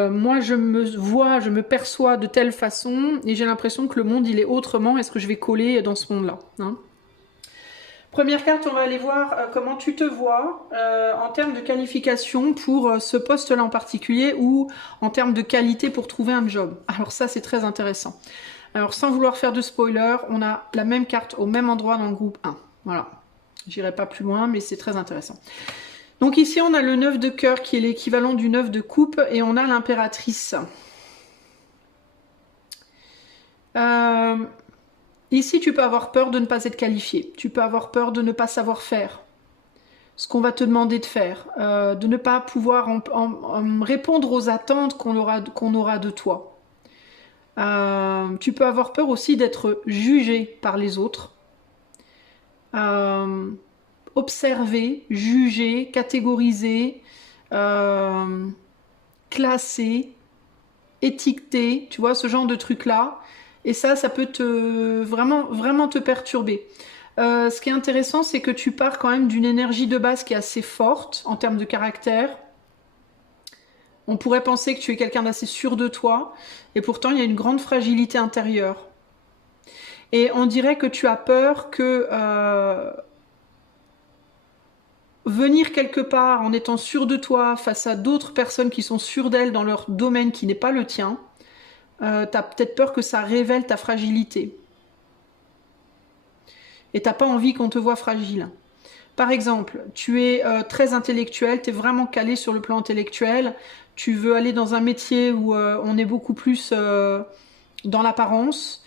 Moi, je me perçois de telle façon et j'ai l'impression que le monde, il est autrement. Est-ce que je vais coller dans ce monde-là, hein? Première carte, on va aller voir comment tu te vois en termes de qualification pour ce poste-là en particulier ou en termes de qualité pour trouver un job. Alors ça, c'est très intéressant. Alors sans vouloir faire de spoiler, on a la même carte au même endroit dans le groupe 1. Voilà. J'irai pas plus loin, mais c'est très intéressant. Donc ici, on a le 9 de cœur qui est l'équivalent du 9 de coupe et on a l'impératrice. Ici, tu peux avoir peur de ne pas être qualifié. Tu peux avoir peur de ne pas savoir faire ce qu'on va te demander de faire, de ne pas pouvoir répondre aux attentes qu'on aura de toi. Tu peux avoir peur aussi d'être jugé par les autres. Observé, jugé, catégorisé, classé, étiqueté, tu vois, ce genre de trucs-là. Et ça peut vraiment te perturber. Ce qui est intéressant, c'est que tu pars quand même d'une énergie de base qui est assez forte en termes de caractère. On pourrait penser que tu es quelqu'un d'assez sûr de toi, et pourtant il y a une grande fragilité intérieure. Et on dirait que tu as peur que venir quelque part en étant sûr de toi face à d'autres personnes qui sont sûres d'elles dans leur domaine qui n'est pas le tien, t'as peut-être peur que ça révèle ta fragilité. Et t'as pas envie qu'on te voit fragile. Par exemple, tu es très intellectuel, tu es vraiment calé sur le plan intellectuel, tu veux aller dans un métier où on est beaucoup plus dans l'apparence,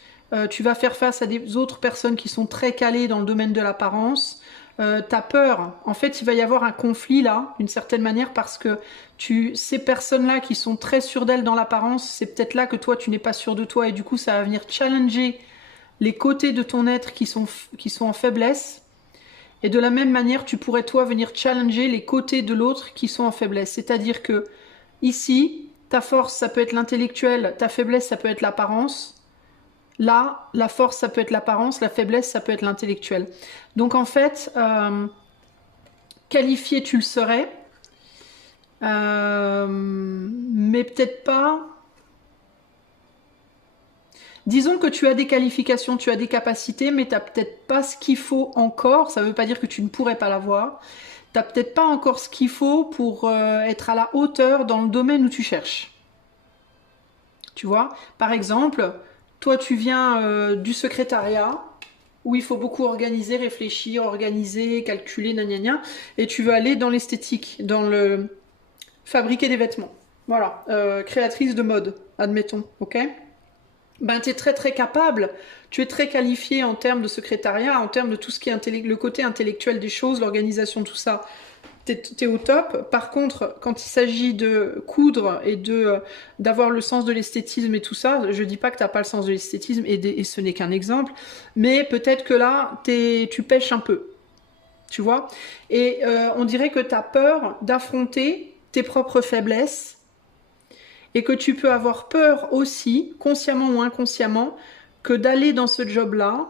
tu vas faire face à des autres personnes qui sont très calées dans le domaine de l'apparence, t'as peur. En fait, il va y avoir un conflit là, d'une certaine manière, parce que ces personnes-là qui sont très sûres d'elles dans l'apparence, c'est peut-être là que toi, tu n'es pas sûr de toi, et du coup, ça va venir challenger les côtés de ton être qui sont en faiblesse. Et de la même manière, tu pourrais toi venir challenger les côtés de l'autre qui sont en faiblesse. C'est-à-dire que ici, ta force, ça peut être l'intellectuel, ta faiblesse, ça peut être l'apparence. Là, la force, ça peut être l'apparence, la faiblesse, ça peut être l'intellectuel. Donc en fait, qualifié, tu le serais, mais peut-être pas. Disons que tu as des qualifications, tu as des capacités, mais tu n'as peut-être pas ce qu'il faut encore. Ça ne veut pas dire que tu ne pourrais pas l'avoir. Tu n'as peut-être pas encore ce qu'il faut pour être à la hauteur dans le domaine où tu cherches. Tu vois? Par exemple, toi tu viens du secrétariat, où il faut beaucoup organiser, réfléchir, organiser, calculer, gna gna gna, et tu veux aller dans l'esthétique, dans le fabriquer des vêtements. Voilà, créatrice de mode, admettons, ok? Ben, tu es très très capable, tu es très qualifié en termes de secrétariat, en termes de tout ce qui est le côté intellectuel des choses, l'organisation, tout ça, tu es au top. Par contre, quand il s'agit de coudre et d'avoir le sens de l'esthétisme et tout ça, je dis pas que tu n'as pas le sens de l'esthétisme, et ce n'est qu'un exemple, mais peut-être que là, tu pêches un peu, tu vois. Et on dirait que tu as peur d'affronter tes propres faiblesses, et que tu peux avoir peur aussi, consciemment ou inconsciemment, que d'aller dans ce job-là,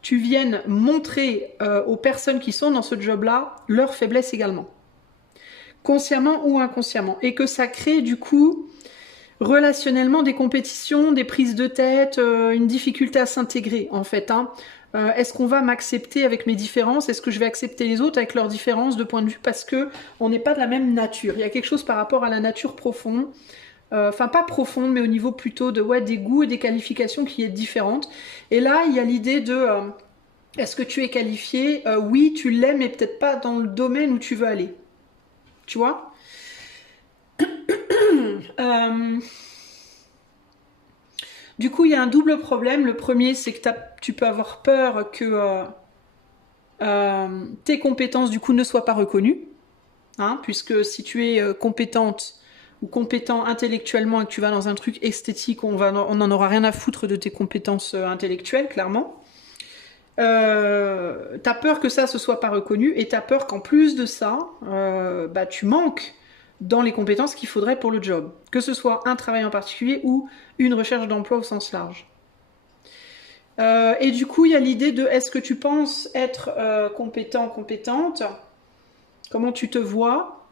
tu viennes montrer aux personnes qui sont dans ce job-là leurs faiblesses également, consciemment ou inconsciemment, et que ça crée du coup relationnellement des compétitions, des prises de tête, une difficulté à s'intégrer en fait, hein. Est-ce qu'on va m'accepter avec mes différences? Est-ce que je vais accepter les autres avec leurs différences de point de vue? Parce que on n'est pas de la même nature. Il y a quelque chose par rapport à la nature profonde, enfin pas profonde, mais au niveau plutôt des goûts et des qualifications qui est différente. Et là, il y a l'idée de est-ce que tu es qualifié? Oui, tu l'es, mais peut-être pas dans le domaine où tu veux aller. Tu vois? Du coup, il y a un double problème. Le premier, c'est que tu peux avoir peur que tes compétences, du coup, ne soient pas reconnues. Hein, puisque si tu es compétente ou compétent intellectuellement et que tu vas dans un truc esthétique, on n'en aura rien à foutre de tes compétences intellectuelles, clairement. T'as peur que ça ne soit pas reconnu, et t'as peur qu'en plus de ça, tu manques dans les compétences qu'il faudrait pour le job, que ce soit un travail en particulier ou une recherche d'emploi au sens large. Et du coup, il y a l'idée de est-ce que tu penses être compétent, compétente? Comment tu te vois?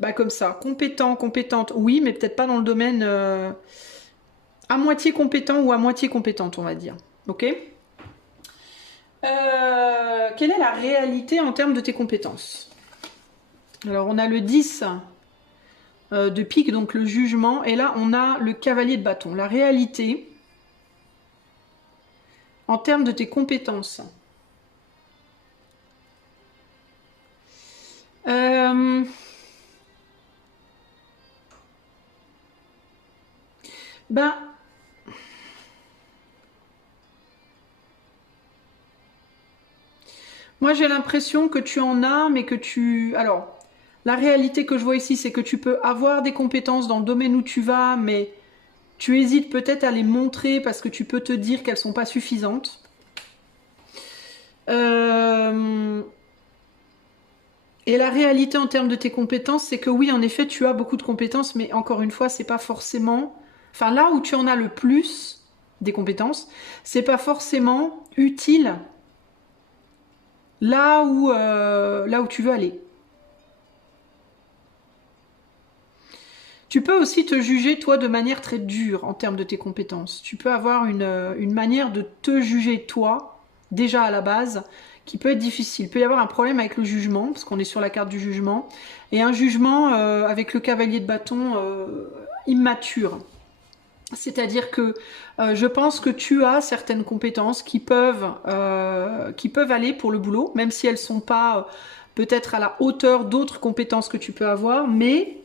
Bah comme ça, compétent, compétente, oui, mais peut-être pas dans le domaine à moitié compétent ou à moitié compétente, on va dire. Ok? Quelle est la réalité en termes de tes compétences? Alors, on a le 10 de pique, donc le jugement, et là, on a le cavalier de bâton. La réalité en termes de tes compétences. Moi, j'ai l'impression que tu en as, mais que tu... Alors, la réalité que je vois ici, c'est que tu peux avoir des compétences dans le domaine où tu vas, mais tu hésites peut-être à les montrer parce que tu peux te dire qu'elles sont pas suffisantes. Et la réalité en termes de tes compétences, c'est que oui, en effet, tu as beaucoup de compétences, mais encore une fois, c'est pas forcément... Enfin, là où tu en as le plus des compétences, c'est pas forcément utile là où tu veux aller. Tu peux aussi te juger, toi, de manière très dure en termes de tes compétences. Tu peux avoir une manière de te juger, toi, déjà à la base, qui peut être difficile. Il peut y avoir un problème avec le jugement, parce qu'on est sur la carte du jugement, et un jugement avec le cavalier de bâton immature. C'est-à-dire que je pense que tu as certaines compétences qui peuvent aller pour le boulot, même si elles ne sont pas peut-être à la hauteur d'autres compétences que tu peux avoir, mais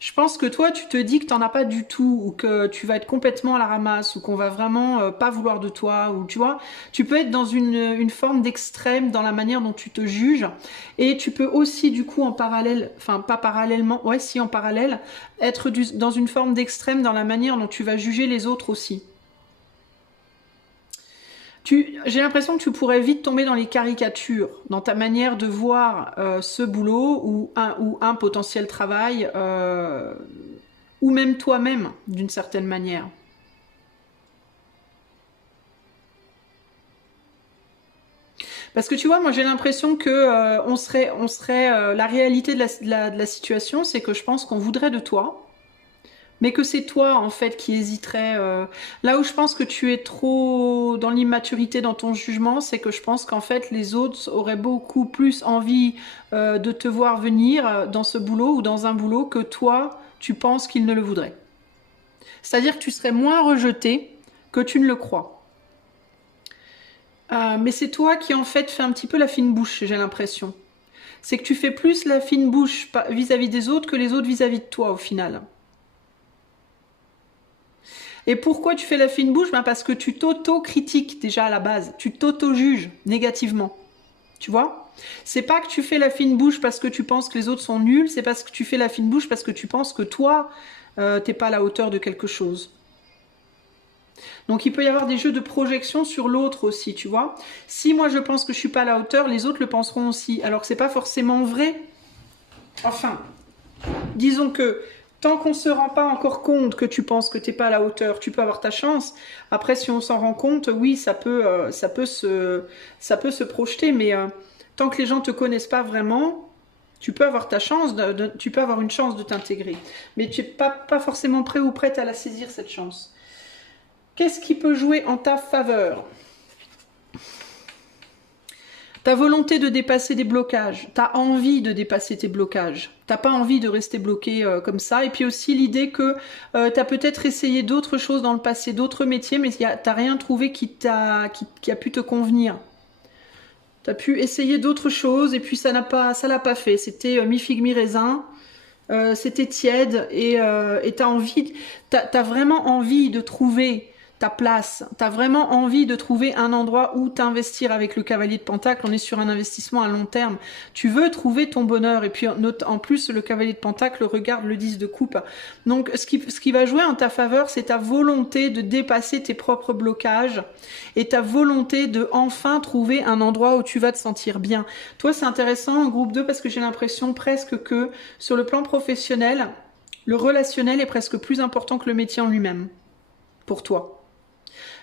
Je pense que toi, tu te dis que t'en as pas du tout, ou que tu vas être complètement à la ramasse, ou qu'on va vraiment pas vouloir de toi, ou tu vois, tu peux être dans une forme d'extrême dans la manière dont tu te juges, et tu peux aussi du coup en parallèle, enfin pas parallèlement, ouais si en parallèle, être dans une forme d'extrême dans la manière dont tu vas juger les autres aussi. J'ai l'impression que tu pourrais vite tomber dans les caricatures, dans ta manière de voir ce boulot ou un potentiel travail, ou même toi-même, d'une certaine manière. Parce que tu vois, moi j'ai l'impression que la réalité de la situation, c'est que je pense qu'on voudrait de toi, mais que c'est toi en fait qui hésiterais. Là où je pense que tu es trop dans l'immaturité dans ton jugement, c'est que je pense qu'en fait les autres auraient beaucoup plus envie de te voir venir dans ce boulot ou dans un boulot que toi, tu penses qu'ils ne le voudraient. C'est-à-dire que tu serais moins rejeté que tu ne le crois. Mais c'est toi qui en fait fais un petit peu la fine bouche, j'ai l'impression. C'est que tu fais plus la fine bouche vis-à-vis des autres que les autres vis-à-vis de toi au final. Et pourquoi tu fais la fine bouche? Ben parce que tu t'auto-critiques déjà à la base. Tu t'auto-juges négativement. Tu vois? C'est pas que tu fais la fine bouche parce que tu penses que les autres sont nuls, c'est parce que tu fais la fine bouche parce que tu penses que toi, t'es pas à la hauteur de quelque chose. Donc il peut y avoir des jeux de projection sur l'autre aussi, tu vois. Si moi je pense que je suis pas à la hauteur, les autres le penseront aussi. Alors que c'est pas forcément vrai. Enfin, disons que tant qu'on se rend pas encore compte que tu penses que t'es pas à la hauteur, tu peux avoir ta chance. Après, si on s'en rend compte, oui, ça peut se projeter, mais tant que les gens te connaissent pas vraiment, tu peux avoir ta chance, tu peux avoir une chance de t'intégrer. Mais tu n'es pas forcément prêt ou prête à la saisir, cette chance. Qu'est-ce qui peut jouer en ta faveur? Ta volonté de dépasser des blocages, t'as envie de dépasser tes blocages, t'as pas envie de rester bloqué comme ça, et puis aussi l'idée que t'as peut-être essayé d'autres choses dans le passé, d'autres métiers, mais t'as rien trouvé qui a pu te convenir. T'as pu essayer d'autres choses, et puis ça l'a pas fait, c'était mi-figue mi-raisin, c'était tiède, et t'as vraiment envie de trouver ta place, tu as vraiment envie de trouver un endroit où t'investir avec le cavalier de Pentacle, on est sur un investissement à long terme, tu veux trouver ton bonheur, et puis en plus le cavalier de Pentacle regarde le 10 de coupe, donc ce qui va jouer en ta faveur, c'est ta volonté de dépasser tes propres blocages, et ta volonté de enfin trouver un endroit où tu vas te sentir bien. Toi c'est intéressant en groupe 2 parce que j'ai l'impression presque que sur le plan professionnel, le relationnel est presque plus important que le métier en lui-même, pour toi.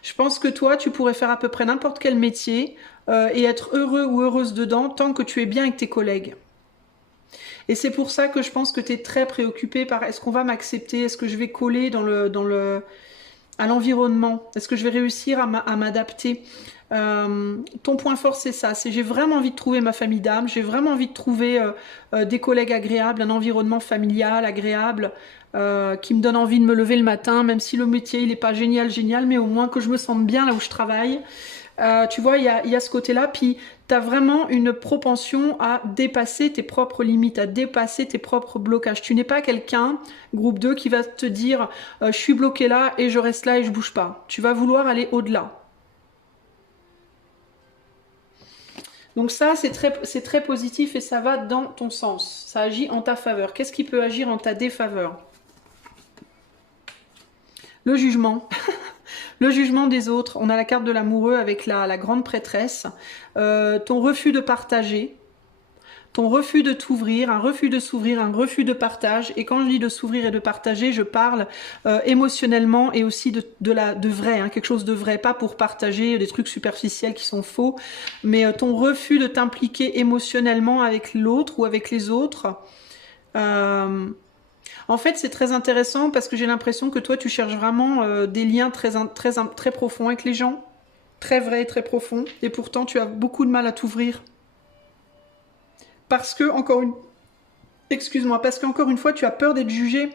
Je pense que toi, tu pourrais faire à peu près n'importe quel métier et être heureux ou heureuse dedans tant que tu es bien avec tes collègues. Et c'est pour ça que je pense que tu es très préoccupée par est-ce qu'on va m'accepter, est-ce que je vais coller à l'environnement, est-ce que je vais réussir à m'adapter. Ton point fort c'est ça, c'est j'ai vraiment envie de trouver ma famille d'âme, j'ai vraiment envie de trouver des collègues agréables, un environnement familial agréable, qui me donne envie de me lever le matin, même si le métier il est pas génial, mais au moins que je me sente bien là où je travaille. Tu vois, il y a ce côté-là, puis tu as vraiment une propension à dépasser tes propres limites, à dépasser tes propres blocages. Tu n'es pas quelqu'un, groupe 2, qui va te dire je suis bloqué là et je reste là et je bouge pas. Tu vas vouloir aller au-delà. Donc ça, c'est très positif et ça va dans ton sens. Ça agit en ta faveur. Qu'est-ce qui peut agir en ta défaveur? Le jugement. Le jugement des autres. On a la carte de l'amoureux avec la grande prêtresse. Ton refus de partager. Ton refus de t'ouvrir, un refus de s'ouvrir, un refus de partage. Et quand je dis de s'ouvrir et de partager, je parle émotionnellement et aussi de vrai, hein, quelque chose de vrai, pas pour partager des trucs superficiels qui sont faux, mais ton refus de t'impliquer émotionnellement avec l'autre ou avec les autres. En fait, c'est très intéressant parce que j'ai l'impression que toi, tu cherches vraiment des liens très profonds avec les gens, très vrais et très profonds, et pourtant, tu as beaucoup de mal à t'ouvrir. Parce que, parce qu'encore une fois, tu as peur d'être jugé.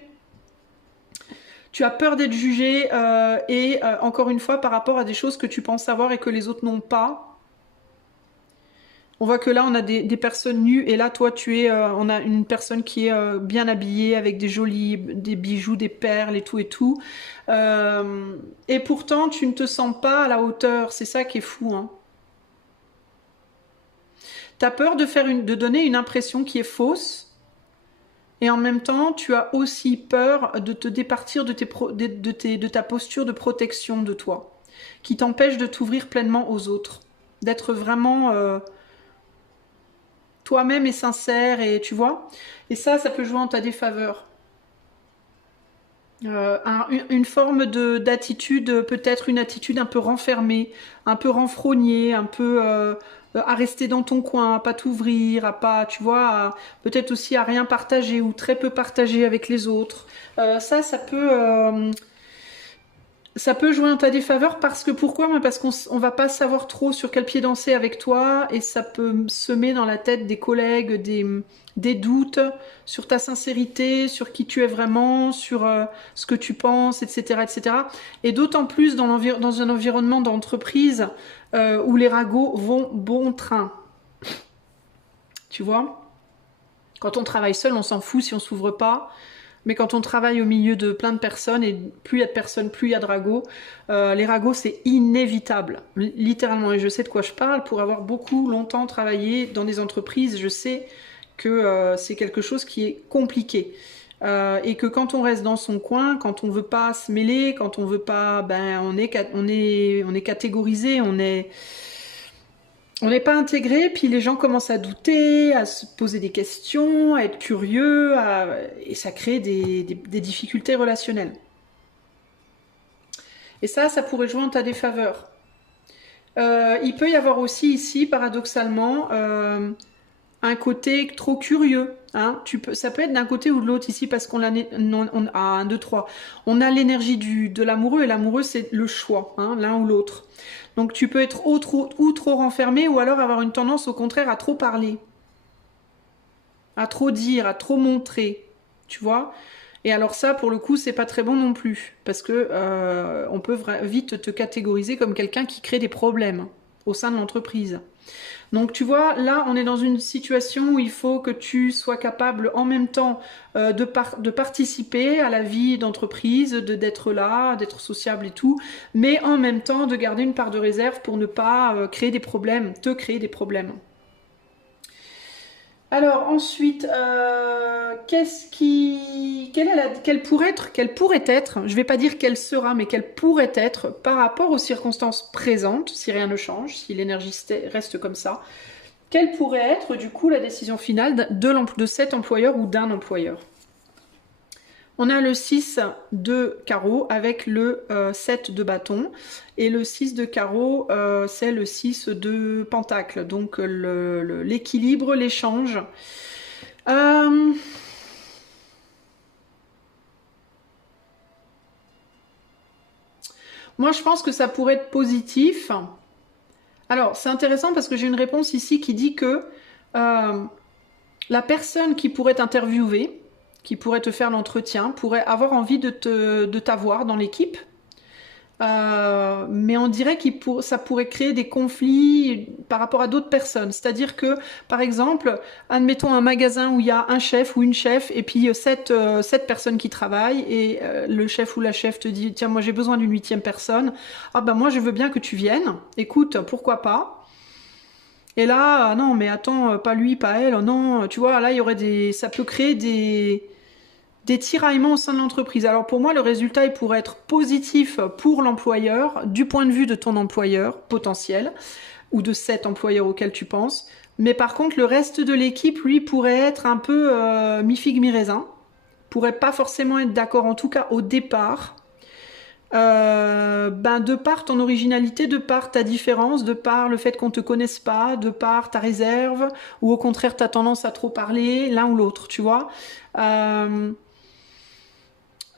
Tu as peur d'être jugé encore une fois, par rapport à des choses que tu penses savoir et que les autres n'ont pas. On voit que là, on a des personnes nues et là, toi, on a une personne qui est bien habillée avec des bijoux, des perles et tout et tout. Et pourtant, tu ne te sens pas à la hauteur. C'est ça qui est fou, hein. T'as peur de donner une impression qui est fausse. Et en même temps, tu as aussi peur de te départir de ta posture de protection de toi, qui t'empêche de t'ouvrir pleinement aux autres, d'être vraiment toi-même et sincère, et tu vois. Et ça peut jouer en ta défaveur. Une forme d'attitude, peut-être une attitude un peu renfermée, un peu renfrognée, un peu à rester dans ton coin, à pas t'ouvrir, à pas, tu vois, peut-être aussi à rien partager ou très peu partager avec les autres. Ça peut jouer en ta défaveur parce que pourquoi? Parce qu'on va pas savoir trop sur quel pied danser avec toi et ça peut semer dans la tête des collègues des doutes sur ta sincérité, sur qui tu es vraiment, sur ce que tu penses, etc., etc. Et d'autant plus dans un environnement d'entreprise où les ragots vont bon train. Tu vois? Quand on travaille seul, on s'en fout si on s'ouvre pas. Mais quand on travaille au milieu de plein de personnes, et plus il y a de personnes, plus il y a de ragots, les ragots c'est inévitable, littéralement. Et je sais de quoi je parle, pour avoir beaucoup longtemps travaillé dans des entreprises, je sais que c'est quelque chose qui est compliqué. Et que quand on reste dans son coin, quand on veut pas se mêler, quand on veut pas, on est catégorisé, on n'est pas intégré, puis les gens commencent à douter, à se poser des questions, à être curieux, et ça crée des difficultés relationnelles. Et ça pourrait jouer en ta défaveur. Il peut y avoir aussi ici, paradoxalement, un côté trop curieux. Hein. Ça peut être d'un côté ou de l'autre ici, parce qu'on a 1, 2, 3. On a l'énergie de l'amoureux, et l'amoureux c'est le choix, hein, l'un ou l'autre. Donc tu peux être ou trop renfermé, ou alors avoir une tendance au contraire à trop parler, à trop dire, à trop montrer, tu vois. Et alors ça, pour le coup, c'est pas très bon non plus, parce que on peut vite te catégoriser comme quelqu'un qui crée des problèmes au sein de l'entreprise. Donc tu vois, là on est dans une situation où il faut que tu sois capable en même temps de participer à la vie d'entreprise, d'être là, d'être sociable et tout, mais en même temps de garder une part de réserve pour ne pas créer des problèmes, te créer des problèmes. Alors ensuite, quelle pourrait être, je vais pas dire quelle sera, mais quelle pourrait être par rapport aux circonstances présentes, si rien ne change, si l'énergie reste comme ça, quelle pourrait être du coup la décision finale de cet employeur ou d'un employeur? On a le 6 de carreau avec le 7 de bâton. Et le 6 de carreau, c'est le 6 de pentacle. Donc l'équilibre, l'échange. Moi, je pense que ça pourrait être positif. Alors, c'est intéressant parce que j'ai une réponse ici qui dit que la personne qui pourrait t'interviewer, qui pourrait te faire l'entretien, pourrait avoir envie de t'avoir dans l'équipe. Mais on dirait que ça pourrait créer des conflits par rapport à d'autres personnes. C'est-à-dire que, par exemple, admettons un magasin où il y a un chef ou une chef et puis sept personnes qui travaillent et le chef ou la chef te dit « Tiens, moi j'ai besoin d'une 8e personne. Ah ben moi je veux bien que tu viennes. Écoute, pourquoi pas ?» Et là, ah non, mais attends, pas lui, pas elle, oh non, tu vois, là il y aurait ça peut créer des tiraillements au sein de l'entreprise. Alors pour moi, le résultat il pourrait être positif pour l'employeur, du point de vue de ton employeur potentiel, ou de cet employeur auquel tu penses. Mais par contre, le reste de l'équipe, lui, pourrait être un peu mi-figue, mi-raisin. Pourrait pas forcément être d'accord, en tout cas au départ. De par ton originalité, de par ta différence, de par le fait qu'on te connaisse pas, de par ta réserve, ou au contraire ta tendance à trop parler, l'un ou l'autre, tu vois.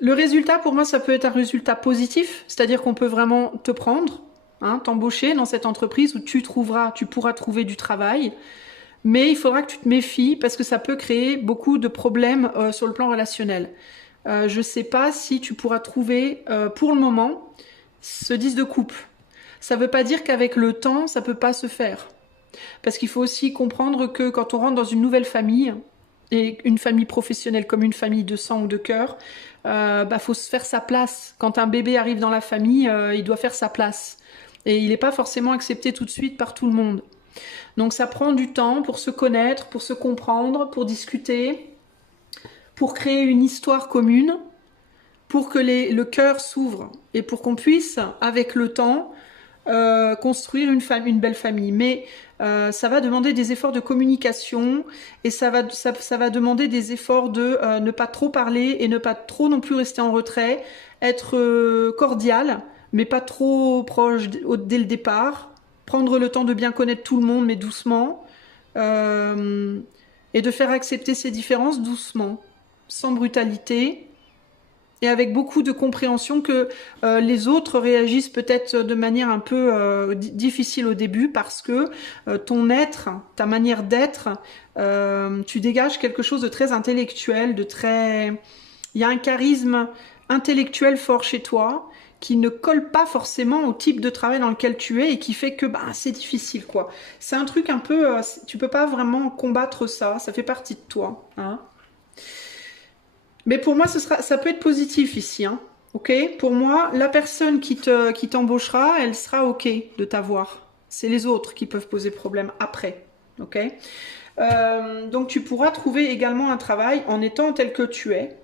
Le résultat, pour moi, ça peut être un résultat positif, c'est-à-dire qu'on peut vraiment te prendre, hein, t'embaucher dans cette entreprise où tu pourras trouver du travail, mais il faudra que tu te méfies parce que ça peut créer beaucoup de problèmes sur le plan relationnel. Je sais pas si tu pourras trouver, pour le moment, ce 10 de coupe. Ça veut pas dire qu'avec le temps, ça peut pas se faire. Parce qu'il faut aussi comprendre que quand on rentre dans une nouvelle famille, et une famille professionnelle comme une famille de sang ou de cœur, faut se faire sa place. Quand un bébé arrive dans la famille, il doit faire sa place. Et il n'est pas forcément accepté tout de suite par tout le monde. Donc ça prend du temps pour se connaître, pour se comprendre, pour discuter, pour créer une histoire commune, pour que le cœur s'ouvre et pour qu'on puisse, avec le temps, construire une belle famille. Mais ça va demander des efforts de communication et ça va demander des efforts de ne pas trop parler et ne pas trop non plus rester en retrait, être cordial, mais pas trop proche dès le départ, prendre le temps de bien connaître tout le monde, mais doucement, et de faire accepter ces différences doucement, sans brutalité, et avec beaucoup de compréhension que les autres réagissent peut-être de manière un peu difficile au début parce que ton être, ta manière d'être, tu dégages quelque chose de très intellectuel, il y a un charisme intellectuel fort chez toi qui ne colle pas forcément au type de travail dans lequel tu es et qui fait que c'est difficile, quoi. C'est un truc un peu... tu peux pas vraiment combattre ça, ça fait partie de toi, hein. Mais pour moi, ça peut être positif ici, hein. Ok. Pour moi, la personne qui t'embauchera, elle sera ok de t'avoir. C'est les autres qui peuvent poser problème après. Ok. Donc tu pourras trouver également un travail en étant tel que tu es.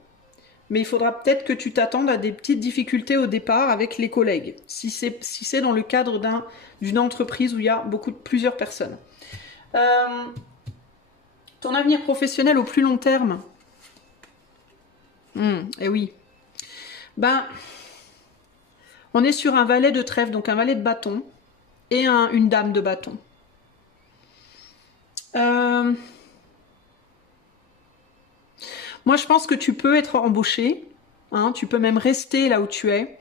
Mais il faudra peut-être que tu t'attendes à des petites difficultés au départ avec les collègues. Si c'est dans le cadre d'une entreprise où il y a plusieurs personnes. Ton avenir professionnel au plus long terme. Eh oui. On est sur un valet de trèfle, donc un valet de bâton, et une dame de bâton. Moi, je pense que tu peux être embauché, hein, tu peux même rester là où tu es.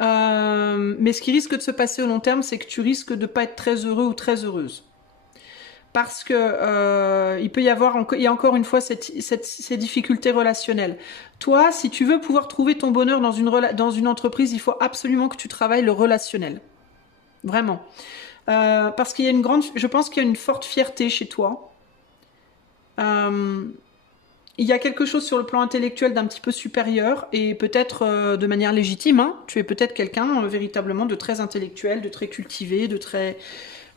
Mais ce qui risque de se passer au long terme, c'est que tu risques de ne pas être très heureux ou très heureuse. Parce que il y a encore une fois ces difficultés relationnelles. Toi, si tu veux pouvoir trouver ton bonheur dans une entreprise, il faut absolument que tu travailles le relationnel. Vraiment. Parce qu'il y a je pense qu'il y a une forte fierté chez toi. Il y a quelque chose sur le plan intellectuel d'un petit peu supérieur et peut-être de manière légitime, hein. Tu es peut-être quelqu'un véritablement de très intellectuel, de très cultivé, de très...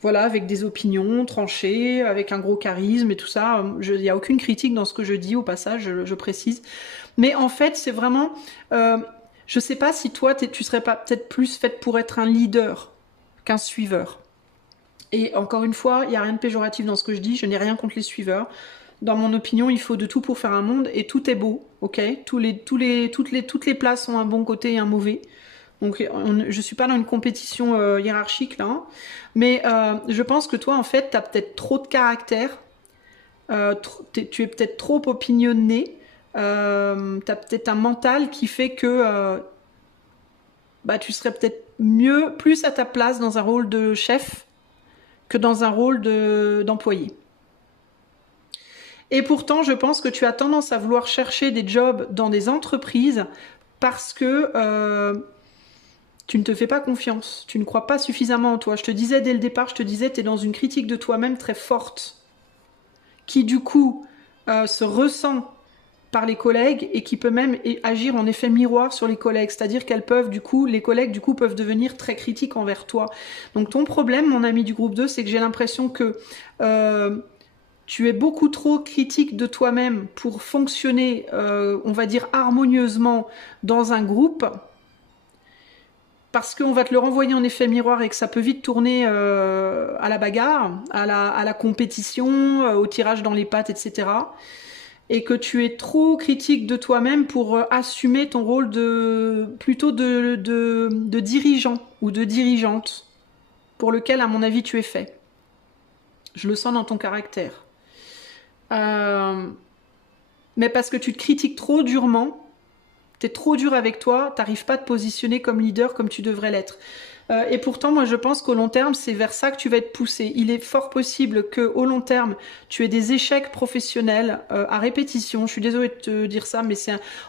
Voilà, avec des opinions tranchées, avec un gros charisme et tout ça. Il n'y a aucune critique dans ce que je dis, au passage, je précise. Mais en fait, c'est vraiment... je sais pas si toi, tu serais pas peut-être plus faite pour être un leader qu'un suiveur. Et encore une fois, il n'y a rien de péjoratif dans ce que je dis, je n'ai rien contre les suiveurs. Dans mon opinion, il faut de tout pour faire un monde et tout est beau, ok. Toutes les places ont un bon côté et un mauvais. Donc je suis pas dans une compétition hiérarchique là, hein. Mais je pense que toi en fait tu as peut-être trop de caractère, tu es peut-être trop opinionné, tu as peut-être un mental qui fait que tu serais peut-être plus à ta place dans un rôle de chef que dans un rôle d'employé. Et pourtant je pense que tu as tendance à vouloir chercher des jobs dans des entreprises parce que tu ne te fais pas confiance, tu ne crois pas suffisamment en toi. Je te disais dès le départ, tu es dans une critique de toi-même très forte, qui du coup se ressent par les collègues et qui peut même agir en effet miroir sur les collègues. C'est-à-dire les collègues du coup peuvent devenir très critiques envers toi. Donc ton problème, mon ami du groupe 2, c'est que j'ai l'impression que tu es beaucoup trop critique de toi-même pour fonctionner, on va dire, harmonieusement dans un groupe. Parce qu'on va te le renvoyer en effet miroir et que ça peut vite tourner à la bagarre, à la compétition, au tirage dans les pattes, etc. Et que tu es trop critique de toi-même pour assumer ton rôle plutôt de dirigeant ou de dirigeante, pour lequel, à mon avis, tu es fait. Je le sens dans ton caractère. Mais parce que tu te critiques trop durement, t'es trop dur avec toi, t'arrives pas à te positionner comme leader comme tu devrais l'être. Et pourtant, moi, je pense qu'au long terme, c'est vers ça que tu vas être poussé. Il est fort possible qu'au long terme, tu aies des échecs professionnels à répétition. Je suis désolée de te dire ça, mais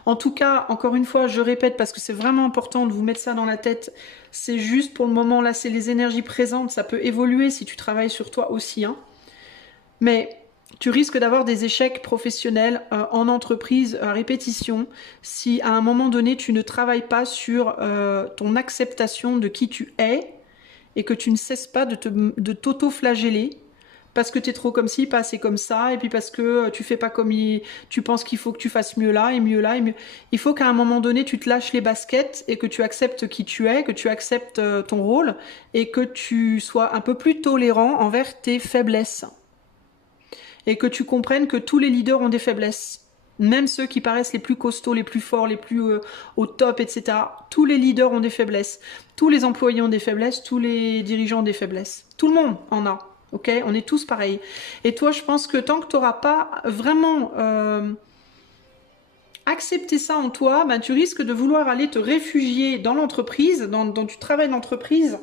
en tout cas, encore une fois, je répète parce que c'est vraiment important de vous mettre ça dans la tête. C'est juste pour le moment, là, c'est les énergies présentes. Ça peut évoluer si tu travailles sur toi aussi, hein. Mais tu risques d'avoir des échecs professionnels en entreprise à répétition si à un moment donné tu ne travailles pas sur ton acceptation de qui tu es et que tu ne cesses pas de t'auto-flageller parce que tu es trop comme ci, pas assez comme ça, et puis parce que tu fais pas comme tu penses qu'il faut que tu fasses mieux là et mieux là et mieux. Il faut qu'à un moment donné tu te lâches les baskets et que tu acceptes qui tu es, que tu acceptes ton rôle et que tu sois un peu plus tolérant envers tes faiblesses. Et que tu comprennes que tous les leaders ont des faiblesses. Même ceux qui paraissent les plus costauds, les plus forts, les plus au top, etc. Tous les leaders ont des faiblesses. Tous les employés ont des faiblesses. Tous les dirigeants ont des faiblesses. Tout le monde en a. Ok, on est tous pareils. Et toi, je pense que tant que tu n'auras pas vraiment accepté ça en toi, ben, tu risques de vouloir aller te réfugier dans l'entreprise, dans du travail d'entreprise,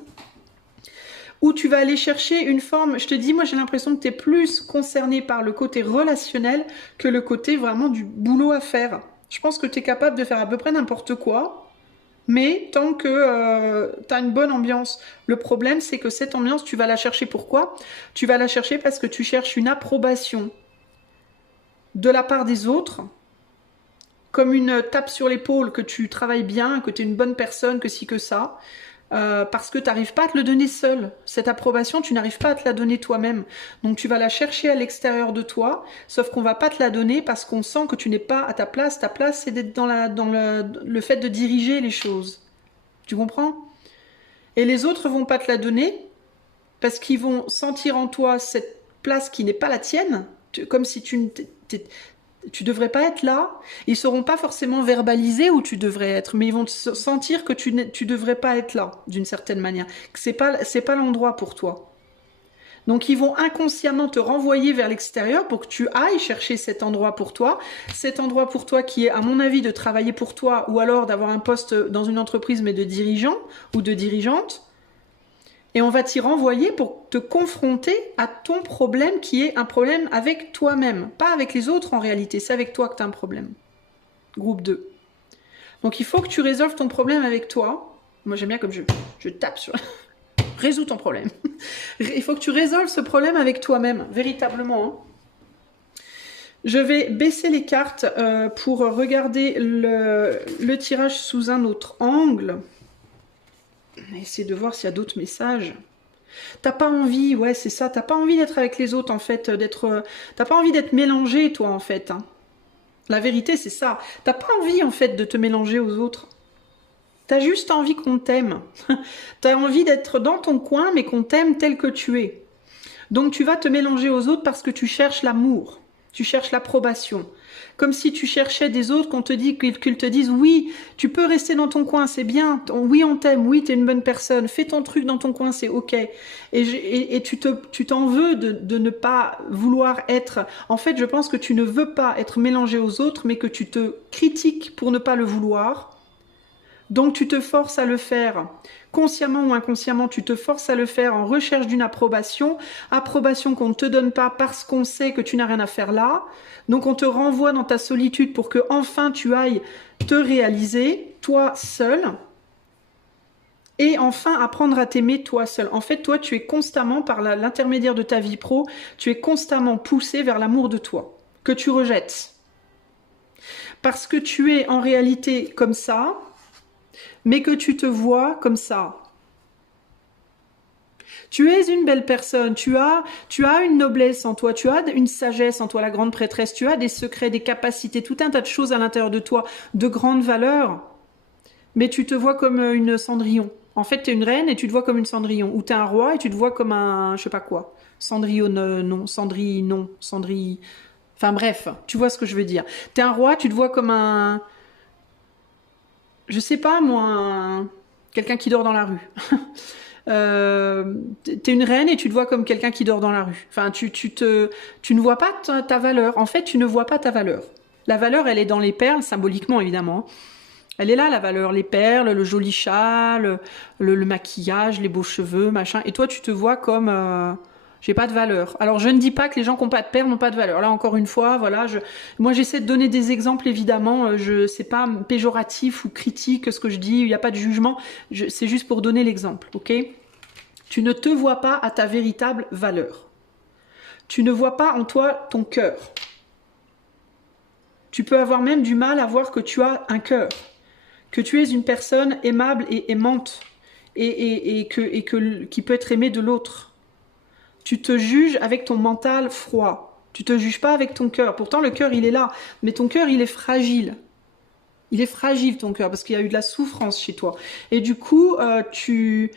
où tu vas aller chercher une forme, je te dis, moi j'ai l'impression que tu es plus concerné par le côté relationnel que le côté vraiment du boulot à faire. Je pense que tu es capable de faire à peu près n'importe quoi, mais tant que tu as une bonne ambiance. Le problème, c'est que cette ambiance, tu vas la chercher pourquoi? Tu vas la chercher parce que tu cherches une approbation de la part des autres, comme une tape sur l'épaule que tu travailles bien, que tu es une bonne personne, que ci, que ça. Parce que tu n'arrives pas à te le donner seul. Cette approbation, tu n'arrives pas à te la donner toi-même. Donc tu vas la chercher à l'extérieur de toi, sauf qu'on va pas te la donner parce qu'on sent que tu n'es pas à ta place. Ta place, c'est d'être dans le fait de diriger les choses. Tu comprends? Et les autres vont pas te la donner parce qu'ils vont sentir en toi cette place qui n'est pas la tienne, comme si tu devrais pas être là. Ils sauront pas forcément verbaliser où tu devrais être, mais ils vont sentir que tu devrais pas être là, d'une certaine manière. Que c'est pas l'endroit pour toi. Donc ils vont inconsciemment te renvoyer vers l'extérieur pour que tu ailles chercher cet endroit pour toi. Cet endroit pour toi qui est, à mon avis, de travailler pour toi ou alors d'avoir un poste dans une entreprise mais de dirigeant ou de dirigeante. Et on va t'y renvoyer pour te confronter à ton problème qui est un problème avec toi-même. Pas avec les autres en réalité, c'est avec toi que tu as un problème. Groupe 2. Donc il faut que tu résolves ton problème avec toi. Moi j'aime bien comme je tape sur... Résous ton problème. Il faut que tu résolves ce problème avec toi-même, véritablement. Hein. Je vais baisser les cartes pour regarder le tirage sous un autre angle. Essayer de voir s'il y a d'autres messages. T'as pas envie, ouais, c'est ça. T'as pas envie d'être avec les autres, en fait. T'as pas envie d'être mélangé, toi, en fait. Hein. La vérité, c'est ça. T'as pas envie, en fait, de te mélanger aux autres. T'as juste envie qu'on t'aime. T'as envie d'être dans ton coin, mais qu'on t'aime tel que tu es. Donc, tu vas te mélanger aux autres parce que tu cherches l'amour. Tu cherches l'approbation. Comme si tu cherchais des autres qu'ils te disent oui, tu peux rester dans ton coin, c'est bien, oui on t'aime, oui t'es une bonne personne, fais ton truc dans ton coin, c'est ok. Et tu t'en veux de ne pas vouloir être... En fait, je pense que tu ne veux pas être mélangé aux autres, mais que tu te critiques pour ne pas le vouloir. Donc tu te forces à le faire. Consciemment ou inconsciemment, tu te forces à le faire en recherche d'une approbation. Approbation qu'on ne te donne pas parce qu'on sait que tu n'as rien à faire là. Donc on te renvoie dans ta solitude pour que enfin tu ailles te réaliser, toi seul. Et enfin apprendre à t'aimer toi seul. En fait, toi, tu es constamment, par l'intermédiaire de ta vie pro, tu es constamment poussé vers l'amour de toi, que tu rejettes. Parce que tu es en réalité comme ça, mais que tu te vois comme ça. Tu es une belle personne, tu as une noblesse en toi, tu as une sagesse en toi, la grande prêtresse, tu as des secrets, des capacités, tout un tas de choses à l'intérieur de toi, de grandes valeurs, mais tu te vois comme une Cendrillon. En fait, tu es une reine et tu te vois comme une Cendrillon, ou tu es un roi et tu te vois comme un, je sais pas quoi, Cendrillon, non, Cendrille, non, Cendrille... Enfin bref, tu vois ce que je veux dire. Tu es un roi, tu te vois comme un... Je sais pas moi, quelqu'un qui dort dans la rue. T'es une reine et tu te vois comme quelqu'un qui dort dans la rue. Enfin, tu ne vois pas ta valeur. En fait, tu ne vois pas ta valeur. La valeur, elle est dans les perles, symboliquement évidemment. Elle est là, la valeur, les perles, le joli châle, le maquillage, les beaux cheveux, machin. Et toi, tu te vois comme j'ai pas de valeur. Alors, je ne dis pas que les gens qui n'ont pas de perles n'ont pas de valeur. Là, encore une fois, voilà, moi, j'essaie de donner des exemples, évidemment. C'est pas péjoratif ou critique ce que je dis. Il n'y a pas de jugement. C'est juste pour donner l'exemple, ok? Tu ne te vois pas à ta véritable valeur. Tu ne vois pas en toi ton cœur. Tu peux avoir même du mal à voir que tu as un cœur, que tu es une personne aimable et aimante qui peut être aimée de l'autre. Tu te juges avec ton mental froid. Tu te juges pas avec ton cœur. Pourtant, le cœur, il est là. Mais ton cœur, il est fragile. Il est fragile, ton cœur, parce qu'il y a eu de la souffrance chez toi. Et du coup, tu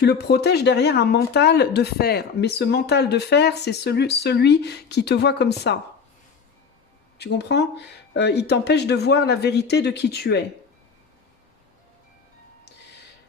le protèges derrière un mental de fer. Mais ce mental de fer, c'est celui qui te voit comme ça. Tu comprends? Il t'empêche de voir la vérité de qui tu es.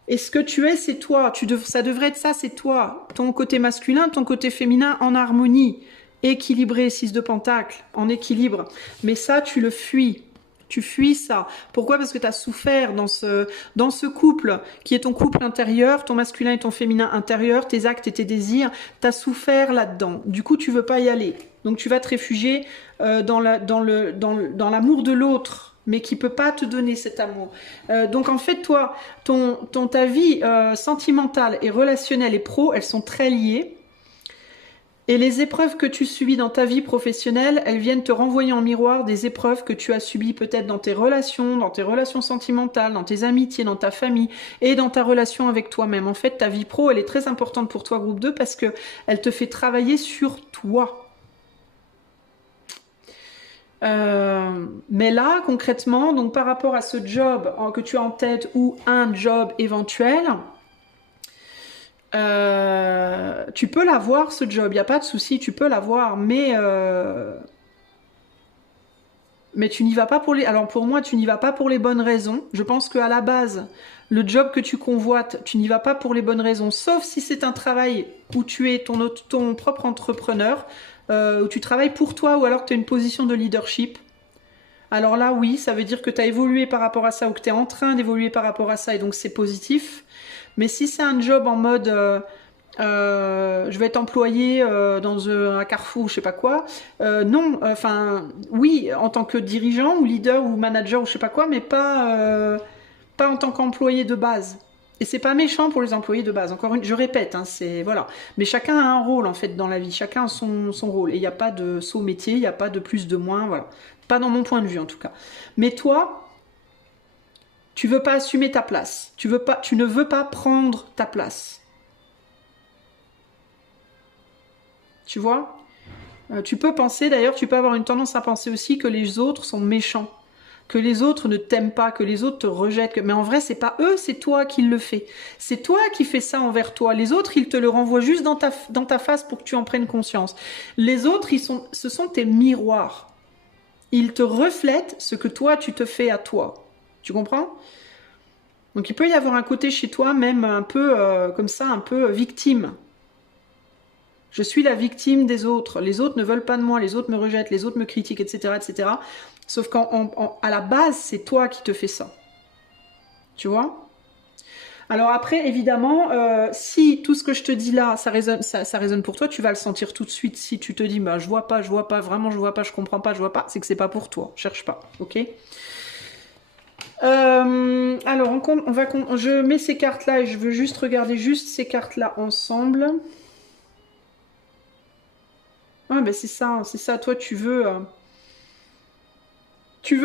Et ce que tu es, c'est toi. Ça devrait être ça, c'est toi. Ton côté masculin, ton côté féminin en harmonie. Équilibré, 6 de pentacle, en équilibre. Mais ça, tu le fuis. Tu fuis ça. Pourquoi? Parce que tu as souffert dans ce couple, qui est ton couple intérieur, ton masculin et ton féminin intérieur, tes actes et tes désirs. Tu as souffert là-dedans. Du coup, tu veux pas y aller. Donc, tu vas te réfugier dans l'amour de l'autre, mais qui peut pas te donner cet amour. Donc en fait, toi, ta vie sentimentale et relationnelle et pro, elles sont très liées. Et les épreuves que tu subis dans ta vie professionnelle, elles viennent te renvoyer en miroir des épreuves que tu as subies peut-être dans tes relations sentimentales, dans tes amitiés, dans ta famille et dans ta relation avec toi-même. En fait, ta vie pro, elle est très importante pour toi, groupe 2, parce que elle te fait travailler sur toi. Mais là, concrètement, donc par rapport à ce job que tu as en tête ou un job éventuel, tu peux l'avoir, ce job, il n'y a pas de souci, tu peux l'avoir, mais tu n'y vas pas pour les... Alors pour moi, tu n'y vas pas pour les bonnes raisons. Je pense qu'à la base, le job que tu convoites, tu n'y vas pas pour les bonnes raisons, sauf si c'est un travail où tu es ton propre entrepreneur, où tu travailles pour toi ou alors tu as une position de leadership. Alors là, oui, ça veut dire que tu as évolué par rapport à ça ou que tu es en train d'évoluer par rapport à ça et donc c'est positif. Mais si c'est un job en mode je vais être employé dans un Carrefour ou je sais pas quoi, non, enfin, oui, en tant que dirigeant ou leader ou manager ou je sais pas quoi, mais pas en tant qu'employé de base. Et c'est pas méchant pour les employés de base. Encore une, je répète, hein, c'est voilà. Mais chacun a un rôle en fait dans la vie. Chacun a son rôle. Et il n'y a pas de saut métier, il n'y a pas de plus de moins, voilà. Pas dans mon point de vue en tout cas. Mais toi, tu veux pas assumer ta place. Tu ne veux pas prendre ta place. Tu vois? Tu peux penser, d'ailleurs, tu peux avoir une tendance à penser aussi que les autres sont méchants. Que les autres ne t'aiment pas, que les autres te rejettent. Mais en vrai, c'est pas eux, c'est toi qui le fais. C'est toi qui fais ça envers toi. Les autres, ils te le renvoient juste dans ta face pour que tu en prennes conscience. Les autres, ce sont tes miroirs. Ils te reflètent ce que toi, tu te fais à toi. Tu comprends? Donc il peut y avoir un côté chez toi, même un peu comme ça, un peu victime. Je suis la victime des autres. Les autres ne veulent pas de moi, les autres me rejettent, les autres me critiquent, etc., etc. Sauf qu'à la base, c'est toi qui te fais ça. Tu vois? Alors après, évidemment, si tout ce que je te dis là, ça résonne pour toi, tu vas le sentir tout de suite. Si tu te dis, bah, je vois pas, vraiment je vois pas, je comprends pas, je vois pas, c'est que c'est pas pour toi. Cherche pas, ok? Alors, je mets ces cartes-là et je veux juste regarder ces cartes-là ensemble. Ah, ben c'est ça. Toi, tu veux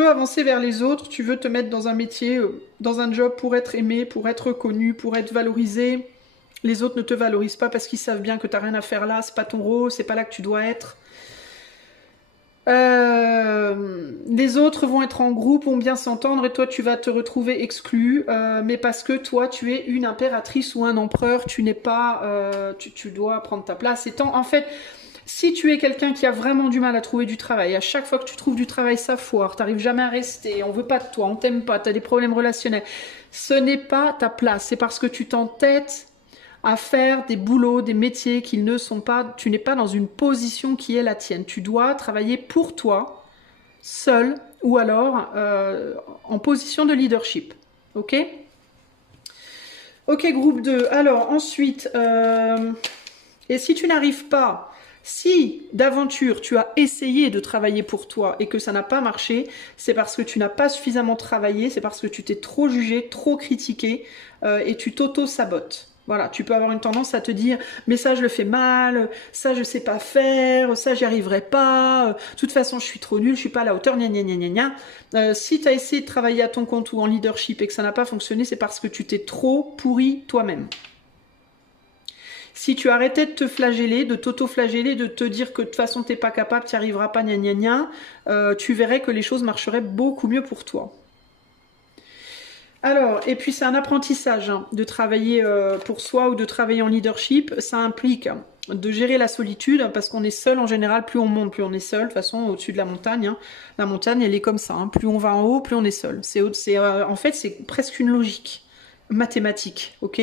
avancer vers les autres, tu veux te mettre dans un métier, dans un job pour être aimé, pour être reconnu, pour être valorisé. Les autres ne te valorisent pas parce qu'ils savent bien que t'as rien à faire là, c'est pas ton rôle, c'est pas là que tu dois être. Les autres vont être en groupe, vont bien s'entendre et toi tu vas te retrouver exclu, mais parce que toi tu es une impératrice ou un empereur, tu n'es pas, tu dois prendre ta place. En fait, si tu es quelqu'un qui a vraiment du mal à trouver du travail, à chaque fois que tu trouves du travail ça foire, t'arrives jamais à rester, on veut pas de toi, on t'aime pas, t'as des problèmes relationnels, ce n'est pas ta place, c'est parce que tu t'entêtes à faire des boulots, des métiers qui ne sont pas... Tu n'es pas dans une position qui est la tienne. Tu dois travailler pour toi, seul, ou alors en position de leadership. Ok? Ok, groupe 2. Alors, ensuite, et si tu n'arrives pas, si d'aventure tu as essayé de travailler pour toi et que ça n'a pas marché, c'est parce que tu n'as pas suffisamment travaillé, c'est parce que tu t'es trop jugé, trop critiqué et tu t'auto-sabotes. Voilà, tu peux avoir une tendance à te dire mais ça je le fais mal, ça je sais pas faire, ça j'y arriverai pas, de toute façon je suis trop nulle, je suis pas à la hauteur, gna gna gna gna gna. Si tu as essayé de travailler à ton compte ou en leadership et que ça n'a pas fonctionné, c'est parce que tu t'es trop pourri toi-même. Si tu arrêtais de te flageller, de t'auto-flageller, de te dire que de toute façon t'es pas capable, tu n'y arriveras pas, gna gna gna, tu verrais que les choses marcheraient beaucoup mieux pour toi. Alors, et puis c'est un apprentissage hein, de travailler pour soi ou de travailler en leadership. Ça implique de gérer la solitude parce qu'on est seul en général. Plus on monte, plus on est seul. De toute façon, au-dessus de la montagne, hein. La montagne, elle est comme ça. Hein. Plus on va en haut, plus on est seul. En fait, c'est presque une logique mathématique, ok?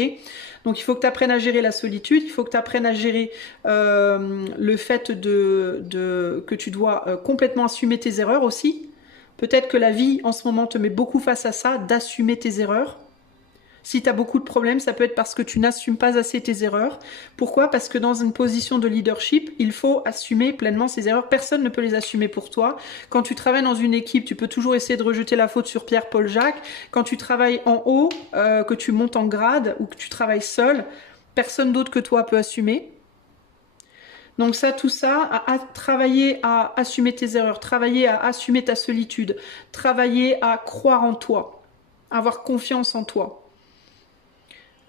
Donc il faut que tu apprennes à gérer la solitude, il faut que tu apprennes à gérer le fait que tu dois complètement assumer tes erreurs aussi. Peut-être que la vie en ce moment te met beaucoup face à ça, d'assumer tes erreurs. Si tu as beaucoup de problèmes, ça peut être parce que tu n'assumes pas assez tes erreurs. Pourquoi? Parce que dans une position de leadership, il faut assumer pleinement ses erreurs. Personne ne peut les assumer pour toi. Quand tu travailles dans une équipe, tu peux toujours essayer de rejeter la faute sur Pierre, Paul, Jacques. Quand tu travailles en haut, que tu montes en grade ou que tu travailles seul, personne d'autre que toi peut assumer. Donc ça, tout ça, à travailler à assumer tes erreurs, travailler à assumer ta solitude, travailler à croire en toi, avoir confiance en toi.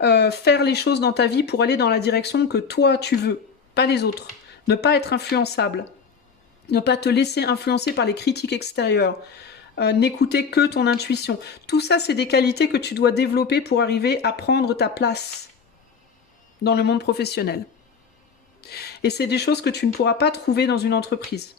Faire les choses dans ta vie pour aller dans la direction que toi tu veux, pas les autres. Ne pas être influençable. Ne pas te laisser influencer par les critiques extérieures. N'écouter que ton intuition. Tout ça, c'est des qualités que tu dois développer pour arriver à prendre ta place dans le monde professionnel. Et c'est des choses que tu ne pourras pas trouver dans une entreprise.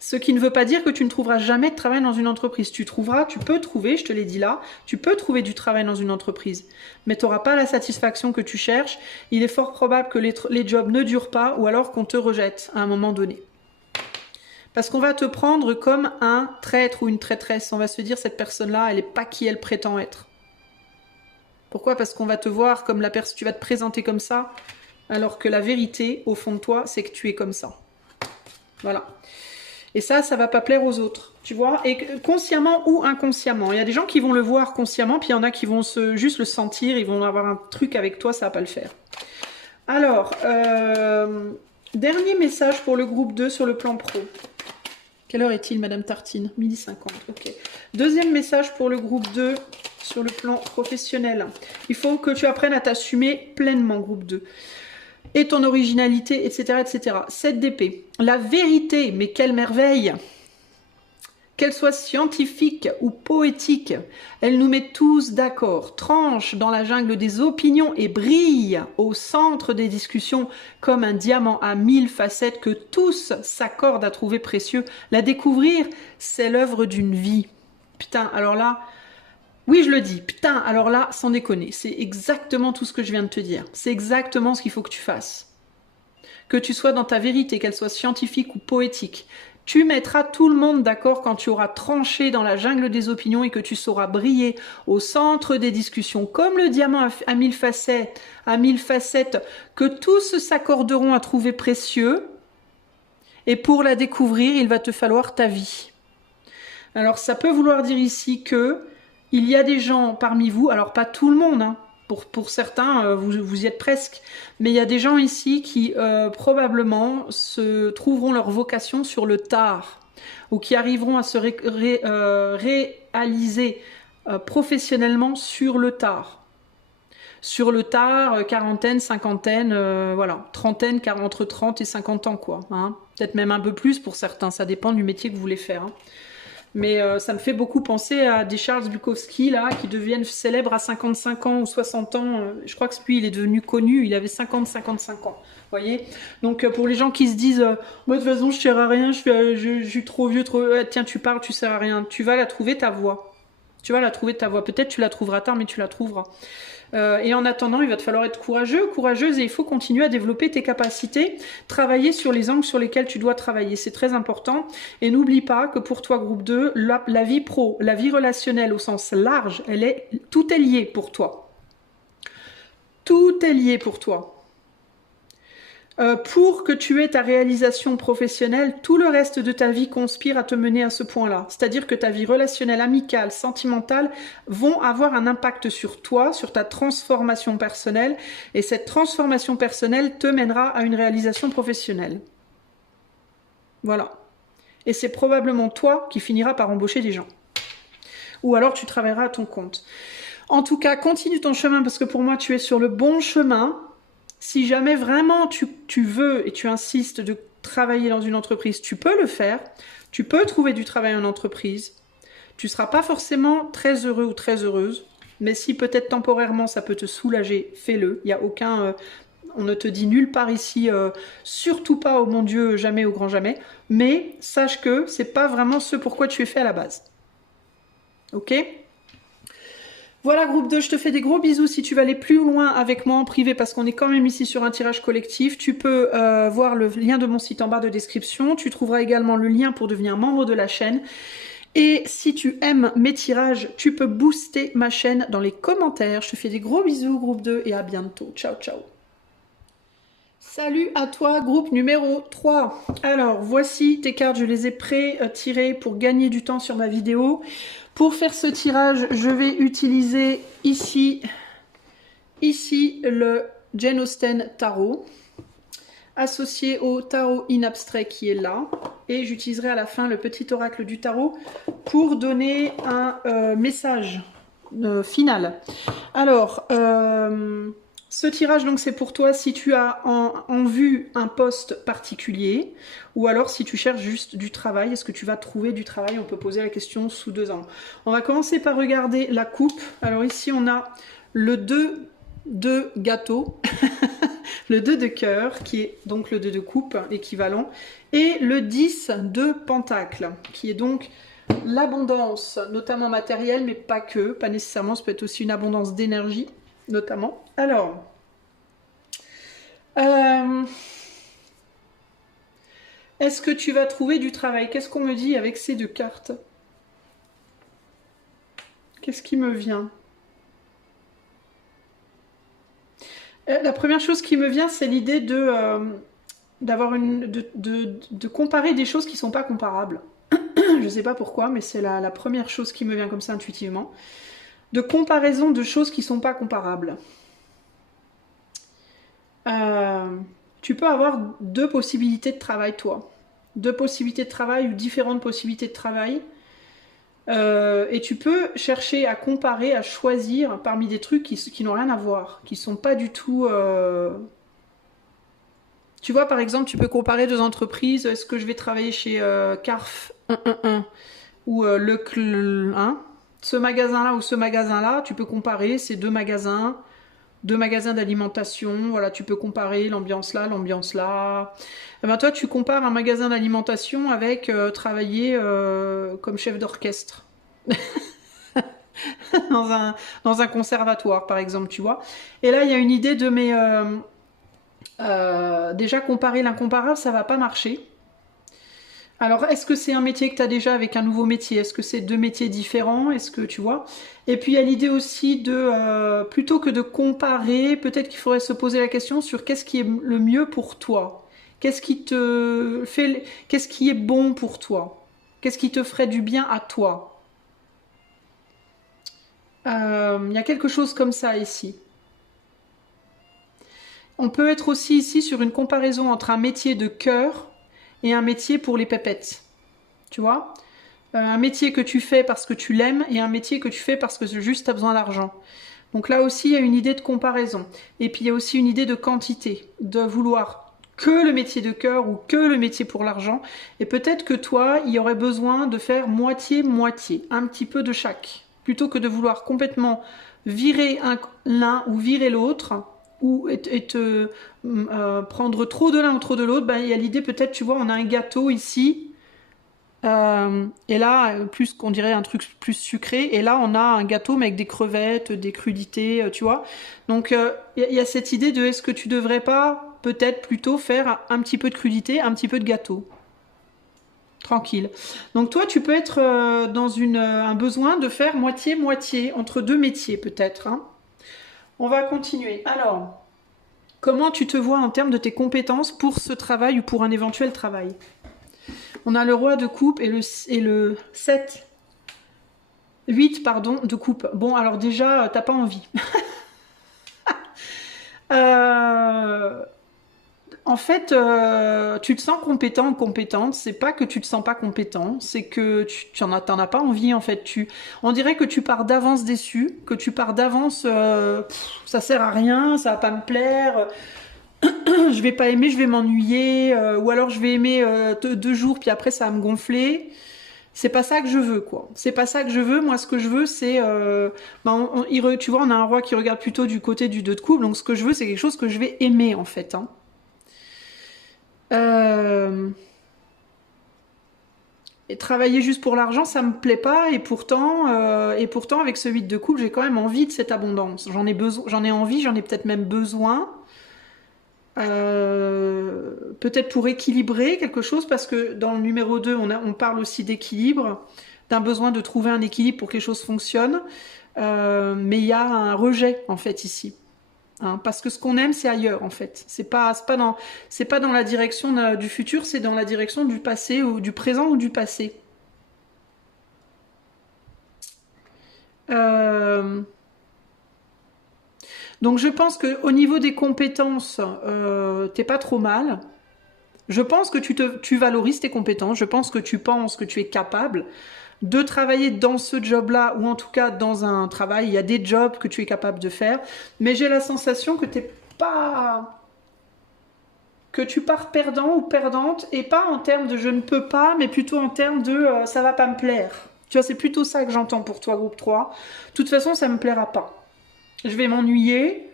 Ce qui ne veut pas dire que tu ne trouveras jamais de travail dans une entreprise. Tu peux trouver, je te l'ai dit là, tu peux trouver du travail dans une entreprise, mais tu n'auras pas la satisfaction que tu cherches. Il est fort probable que les jobs ne durent pas ou alors qu'on te rejette à un moment donné. Parce qu'on va te prendre comme un traître ou une traîtresse. On va se dire, cette personne-là, elle n'est pas qui elle prétend être. Pourquoi? Parce qu'on va te voir comme la personne, tu vas te présenter comme ça, alors que la vérité, au fond de toi, c'est que tu es comme ça. Voilà. Et ça va pas plaire aux autres, tu vois. Et consciemment ou inconsciemment. Il y a des gens qui vont le voir consciemment, puis il y en a qui vont juste le sentir, ils vont avoir un truc avec toi, ça va pas le faire. Alors, dernier message pour le groupe 2 sur le plan pro. Quelle heure est-il, Madame Tartine? 12h50, ok. Deuxième message pour le groupe 2 sur le plan professionnel. Il faut que tu apprennes à t'assumer pleinement, groupe 2. Et ton originalité, etc., etc. 7 d'épée. La vérité, mais quelle merveille! Qu'elle soit scientifique ou poétique, elle nous met tous d'accord, tranche dans la jungle des opinions et brille au centre des discussions comme un diamant à 1000 facettes que tous s'accordent à trouver précieux. La découvrir, c'est l'œuvre d'une vie. Putain, alors là... Oui, je le dis. Putain, alors là, sans déconner, c'est exactement tout ce que je viens de te dire. C'est exactement ce qu'il faut que tu fasses. Que tu sois dans ta vérité, qu'elle soit scientifique ou poétique. Tu mettras tout le monde d'accord quand tu auras tranché dans la jungle des opinions et que tu sauras briller au centre des discussions, comme le diamant à 1000 facettes, que tous s'accorderont à trouver précieux. Et pour la découvrir, il va te falloir ta vie. Alors, ça peut vouloir dire ici que il y a des gens parmi vous, alors pas tout le monde, hein, pour certains, vous y êtes presque, mais il y a des gens ici qui probablement se trouveront leur vocation sur le tard, ou qui arriveront à se réaliser professionnellement sur le tard. Sur le tard, quarantaine, cinquantaine, voilà, trentaine, entre 30 et 50 ans, quoi. Hein. Peut-être même un peu plus pour certains, ça dépend du métier que vous voulez faire. Hein. Mais ça me fait beaucoup penser à des Charles Bukowski, là, qui deviennent célèbres à 55 ans ou 60 ans. Je crois que lui, il est devenu connu, il avait 50-55 ans. Vous voyez? Donc, pour les gens qui se disent moi, de toute façon, je ne sers à rien, je suis trop vieux, trop... tiens, tu parles, tu sers à rien. Tu vas la trouver, ta voix. Tu vas la trouver ta voie. Peut-être tu la trouveras tard, mais tu la trouveras. Et en attendant, il va te falloir être courageux, courageuse, et il faut continuer à développer tes capacités, travailler sur les angles sur lesquels tu dois travailler. C'est très important. Et n'oublie pas que pour toi, groupe 2, la vie pro, la vie relationnelle au sens large, tout est lié pour toi. Tout est lié pour toi. Pour que tu aies ta réalisation professionnelle, tout le reste de ta vie conspire à te mener à ce point-là. C'est-à-dire que ta vie relationnelle, amicale, sentimentale vont avoir un impact sur toi, sur ta transformation personnelle, et cette transformation personnelle te mènera à une réalisation professionnelle. Voilà. Et c'est probablement toi qui finiras par embaucher des gens. Ou alors tu travailleras à ton compte. En tout cas, continue ton chemin parce que pour moi, tu es sur le bon chemin. Si jamais vraiment tu veux et tu insistes de travailler dans une entreprise, tu peux le faire. Tu peux trouver du travail en entreprise. Tu ne seras pas forcément très heureux ou très heureuse. Mais si peut-être temporairement ça peut te soulager, fais-le. Il n'y a aucun... on ne te dit nulle part ici, surtout pas, oh mon Dieu, jamais, au grand jamais. Mais sache que c'est pas vraiment ce pourquoi tu es fait à la base. Ok ? Voilà groupe 2, je te fais des gros bisous. Si tu veux aller plus loin avec moi en privé, parce qu'on est quand même ici sur un tirage collectif, tu peux voir le lien de mon site en barre de description. Tu trouveras également le lien pour devenir membre de la chaîne. Et si tu aimes mes tirages, tu peux booster ma chaîne dans les commentaires. Je te fais des gros bisous groupe 2 et à bientôt. Ciao, ciao. Salut à toi, groupe numéro 3. Alors, voici tes cartes, je les ai pré-tirées pour gagner du temps sur ma vidéo. Pour faire ce tirage, je vais utiliser ici le Jane Austen Tarot, associé au Tarot in abstrait qui est là. Et j'utiliserai à la fin le petit oracle du tarot pour donner un message final. Alors, ce tirage, donc, c'est pour toi si tu as en vue un poste particulier ou alors si tu cherches juste du travail. Est-ce que tu vas trouver du travail? On peut poser la question sous 2 angles. On va commencer par regarder la coupe. Alors ici, on a le 2 de gâteau, le 2 de cœur, qui est donc le 2 de coupe, équivalent, et le 10 de pentacle, qui est donc l'abondance, notamment matérielle, mais pas que, pas nécessairement, ça peut être aussi une abondance d'énergie. Notamment. Alors, est-ce que tu vas trouver du travail? Qu'est-ce qu'on me dit avec ces 2 cartes? Qu'est-ce qui me vient? La première chose qui me vient, c'est l'idée de comparer des choses qui ne sont pas comparables. Je ne sais pas pourquoi, mais c'est la première chose qui me vient comme ça intuitivement. De comparaison de choses qui ne sont pas comparables. Tu peux avoir 2 possibilités de travail, toi. 2 possibilités de travail ou différentes possibilités de travail. Et tu peux chercher à comparer, à choisir parmi des trucs qui n'ont rien à voir, qui ne sont pas du tout... Tu vois, par exemple, tu peux comparer 2 entreprises. Est-ce que je vais travailler chez Carf 111 ou Leclerc 1? Ce magasin-là ou ce magasin-là, tu peux comparer ces 2 magasins d'alimentation. Voilà, tu peux comparer l'ambiance là, l'ambiance là. Et ben toi, tu compares un magasin d'alimentation avec travailler comme chef d'orchestre dans un conservatoire, par exemple, tu vois. Et là, il y a une idée de déjà comparer l'incomparable, ça va pas marcher. Alors, est-ce que c'est un métier que tu as déjà avec un nouveau métier? Est-ce que c'est 2 métiers différents? Est-ce que tu vois? Et puis, il y a l'idée aussi de, plutôt que de comparer, peut-être qu'il faudrait se poser la question sur qu'est-ce qui est le mieux pour toi? Qu'est-ce qui qu'est-ce qui est bon pour toi? Qu'est-ce qui te ferait du bien à toi? Il y a quelque chose comme ça ici. On peut être aussi ici sur une comparaison entre un métier de cœur et un métier pour les pépettes, tu vois, un métier que tu fais parce que tu l'aimes et un métier que tu fais parce que juste tu as besoin d'argent. Donc là aussi, il y a une idée de comparaison. Et puis il y a aussi une idée de quantité, de vouloir que le métier de cœur ou que le métier pour l'argent. Et peut-être que toi, il y aurait besoin de faire moitié-moitié, un petit peu de chaque, plutôt que de vouloir complètement virer l'un ou virer l'autre, ou prendre trop de l'un ou trop de l'autre. Ben, il y a l'idée peut-être, tu vois, on a un gâteau ici, Et là, plus qu'on dirait un truc plus sucré. Et là, on a un gâteau mais avec des crevettes, des crudités, tu vois. Donc, y a cette idée de est-ce que tu devrais pas peut-être plutôt faire un petit peu de crudité, un petit peu de gâteau. Tranquille. Donc toi, tu peux être dans un besoin de faire moitié-moitié, entre deux métiers peut-être, hein. On va continuer. Alors, comment tu te vois en termes de tes compétences pour ce travail ou pour un éventuel travail? On a le roi de coupe et le 7, 8 pardon, de coupe. Bon, alors déjà, t'as pas envie. Euh, En fait, tu te sens compétent ou compétente. C'est pas que tu te sens pas compétent, c'est que t'en as pas envie en fait. On dirait que tu pars d'avance déçu, que tu pars d'avance, ça sert à rien, ça va pas me plaire, je vais pas aimer, je vais m'ennuyer, ou alors je vais aimer 2 jours puis après ça va me gonfler. C'est pas ça que je veux, quoi. C'est pas ça que je veux. Moi, ce que je veux, c'est, tu vois, on a un roi qui regarde plutôt du côté du 2 de couple. Donc, ce que je veux, c'est quelque chose que je vais aimer en fait, hein. Euh, Et travailler juste pour l'argent, ça me plaît pas. Et pourtant, avec ce 8 de couple, j'ai quand même envie de cette abondance. J'en ai besoin, j'en ai envie, j'en ai peut-être même besoin. Peut-être pour équilibrer quelque chose, parce que dans le numéro 2, on parle aussi d'équilibre, d'un besoin de trouver un équilibre pour que les choses fonctionnent. Mais il y a un rejet, en fait, ici. Hein, parce que ce qu'on aime, c'est ailleurs, en fait. C'est pas dans la direction du futur, c'est dans la direction du passé, ou du présent ou du passé. Euh, donc je pense que au niveau des compétences, t'es pas trop mal. Je pense que tu valorises tes compétences. Je pense que tu penses que tu es capable de travailler dans ce job-là, ou en tout cas dans un travail. Il y a des jobs que tu es capable de faire, mais j'ai la sensation que t'es pas, que tu pars perdant ou perdante, et pas en termes de je ne peux pas, mais plutôt en termes de ça va pas me plaire. Tu vois, c'est plutôt ça que j'entends pour toi, groupe 3. De toute façon, ça me plaira pas. Je vais m'ennuyer,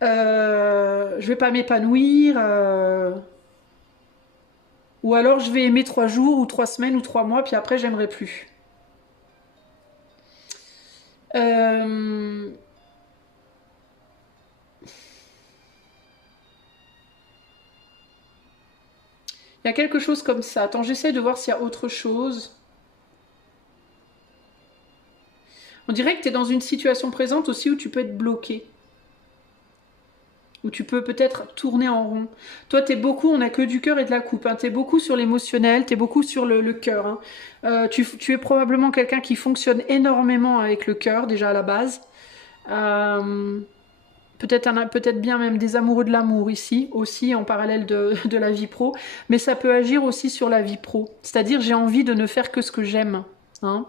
je vais pas m'épanouir, ou alors je vais aimer 3 jours, ou 3 semaines, ou 3 mois, puis après j'aimerai plus. Euh, Il y a quelque chose comme ça. Attends, j'essaie de voir s'il y a autre chose. On dirait que tu es dans une situation présente aussi où tu peux être bloqué. Où tu peux peut-être tourner en rond. Toi, t'es beaucoup, on n'a que du cœur et de la coupe, hein. T'es beaucoup sur l'émotionnel, t'es beaucoup sur le cœur, hein. Tu es probablement quelqu'un qui fonctionne énormément avec le cœur, déjà à la base. Euh, peut-être bien même des amoureux de l'amour ici, aussi en parallèle de la vie pro. Mais ça peut agir aussi sur la vie pro. C'est-à-dire, j'ai envie de ne faire que ce que j'aime, hein.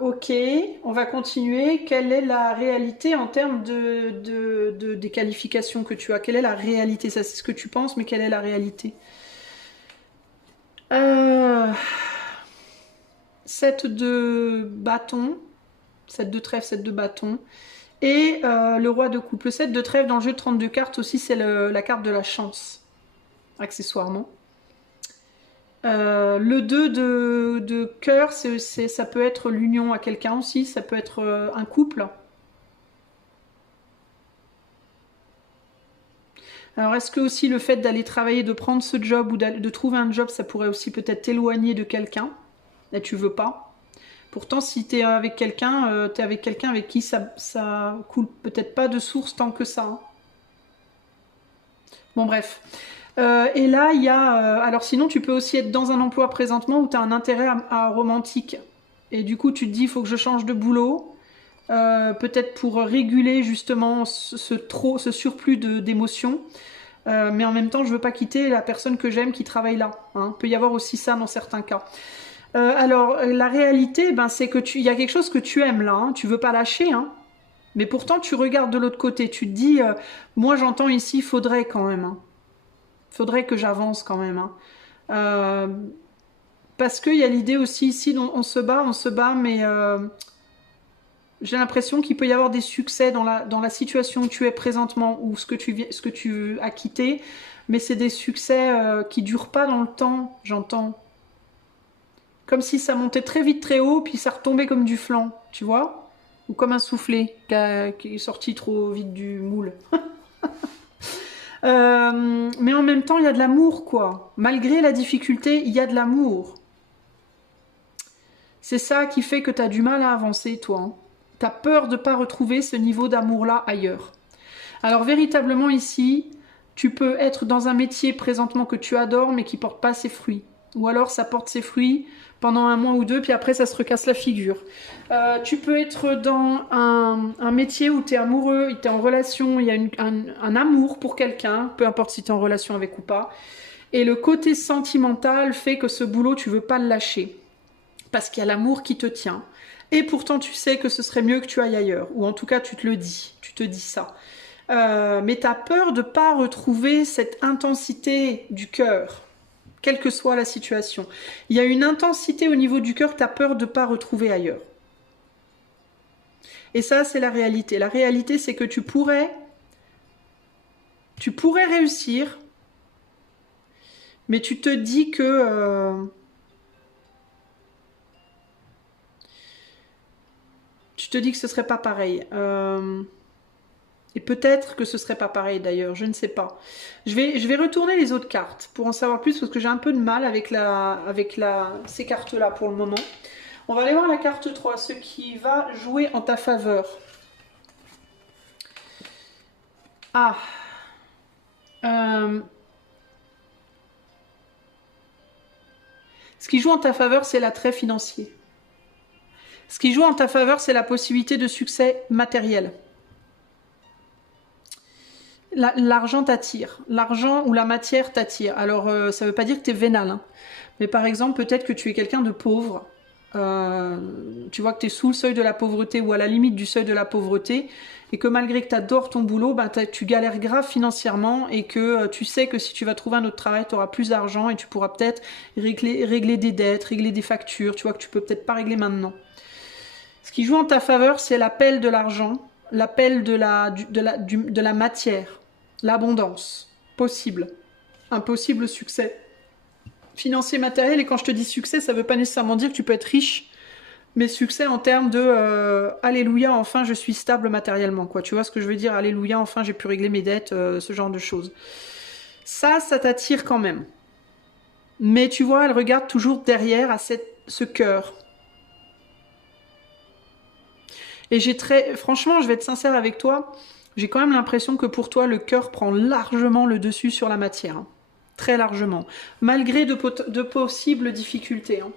Ok, on va continuer. Quelle est la réalité en termes des qualifications que tu as? Quelle est la réalité? Ça, c'est ce que tu penses, mais quelle est la réalité? euh, 7 de bâton, 7 de trèfle, 7 de bâton. Et le roi de coupe. Le 7 de trèfle dans le jeu de 32 cartes aussi, c'est la carte de la chance, accessoirement. Le 2 de cœur, ça peut être l'union à quelqu'un aussi, ça peut être un couple. Alors est-ce que aussi le fait d'aller travailler, de prendre ce job ou de trouver un job, ça pourrait aussi peut-être t'éloigner de quelqu'un? Là tu veux pas. Pourtant si t'es avec quelqu'un, t'es avec quelqu'un avec qui ça coule peut-être pas de source tant que ça, hein. Bon bref. Et là, il y a... alors sinon, tu peux aussi être dans un emploi présentement où tu as un intérêt romantique. Et du coup, tu te dis, il faut que je change de boulot. Peut-être pour réguler justement ce surplus d'émotions. Mais en même temps, je veux pas quitter la personne que j'aime qui travaille là, hein. Il peut y avoir aussi ça dans certains cas. Alors, la réalité, ben, c'est que il y a quelque chose que tu aimes là, hein. Tu veux pas lâcher, hein. Mais pourtant, tu regardes de l'autre côté. Tu te dis, moi j'entends ici, faudrait quand même, hein. Faudrait que j'avance quand même, hein. Euh, Parce qu'il y a l'idée aussi ici, on se bat, mais J'ai l'impression qu'il peut y avoir des succès dans la situation où tu es présentement ou ce que tu as quitté, mais c'est des succès qui durent pas dans le temps, j'entends. Comme si ça montait très vite très haut, puis ça retombait comme du flan, tu vois? Ou comme un soufflé qui est sorti trop vite du moule. Mais en même temps, il y a de l'amour, quoi. Malgré la difficulté, il y a de l'amour. C'est ça qui fait que tu as du mal à avancer, toi. Hein. Tu as peur de ne pas retrouver ce niveau d'amour-là ailleurs. Alors, véritablement, ici, tu peux être dans un métier présentement que tu adores, mais qui ne porte pas ses fruits. Ou alors, ça porte ses fruits pendant un mois ou deux, puis après, ça se recasse la figure. Tu peux être dans un métier où tu es amoureux, tu es en relation, il y a un amour pour quelqu'un, peu importe si tu es en relation avec ou pas. Et le côté sentimental fait que ce boulot, tu veux pas le lâcher. Parce qu'il y a l'amour qui te tient. Et pourtant, tu sais que ce serait mieux que tu ailles ailleurs. Ou en tout cas, tu te le dis. Tu te dis ça. Mais tu as peur de ne pas retrouver cette intensité du cœur. Quelle que soit la situation. Il y a une intensité au niveau du cœur que tu as peur de ne pas retrouver ailleurs. Et ça, c'est la réalité. La réalité, c'est que tu pourrais réussir, mais tu te dis que... tu te dis que ce serait pas pareil. Et peut-être que ce serait pas pareil d'ailleurs, je ne sais pas. Je vais retourner les autres cartes pour en savoir plus parce que j'ai un peu de mal avec ces cartes-là pour le moment. On va aller voir la carte 3, ce qui va jouer en ta faveur. Ah. Ce qui joue en ta faveur, c'est l'attrait financier. Ce qui joue en ta faveur, c'est la possibilité de succès matériel. L'argent t'attire. L'argent ou la matière t'attire. Alors, ça ne veut pas dire que tu es vénal. Hein. Mais par exemple, peut-être que tu es quelqu'un de pauvre. Tu vois que tu es sous le seuil de la pauvreté ou à la limite du seuil de la pauvreté. Et que malgré que tu adores ton boulot, ben, tu galères grave financièrement. Et que tu sais que si tu vas trouver un autre travail, tu auras plus d'argent. Et tu pourras peut-être régler des dettes, régler des factures. Tu vois que tu peux peut-être pas régler maintenant. Ce qui joue en ta faveur, c'est l'appel de l'argent. L'appel de la matière. L'abondance, possible, un possible succès financier matériel. Et quand je te dis succès, ça ne veut pas nécessairement dire que tu peux être riche, mais succès en termes de alléluia, enfin je suis stable matériellement, quoi. Tu vois ce que je veux dire? Alléluia, enfin j'ai pu régler mes dettes, ce genre de choses. Ça t'attire quand même. Mais tu vois, elle regarde toujours derrière à ce cœur. Et franchement, je vais être sincère avec toi. J'ai quand même l'impression que pour toi, le cœur prend largement le dessus sur la matière. Hein. Très largement. Malgré de possibles difficultés. Hein.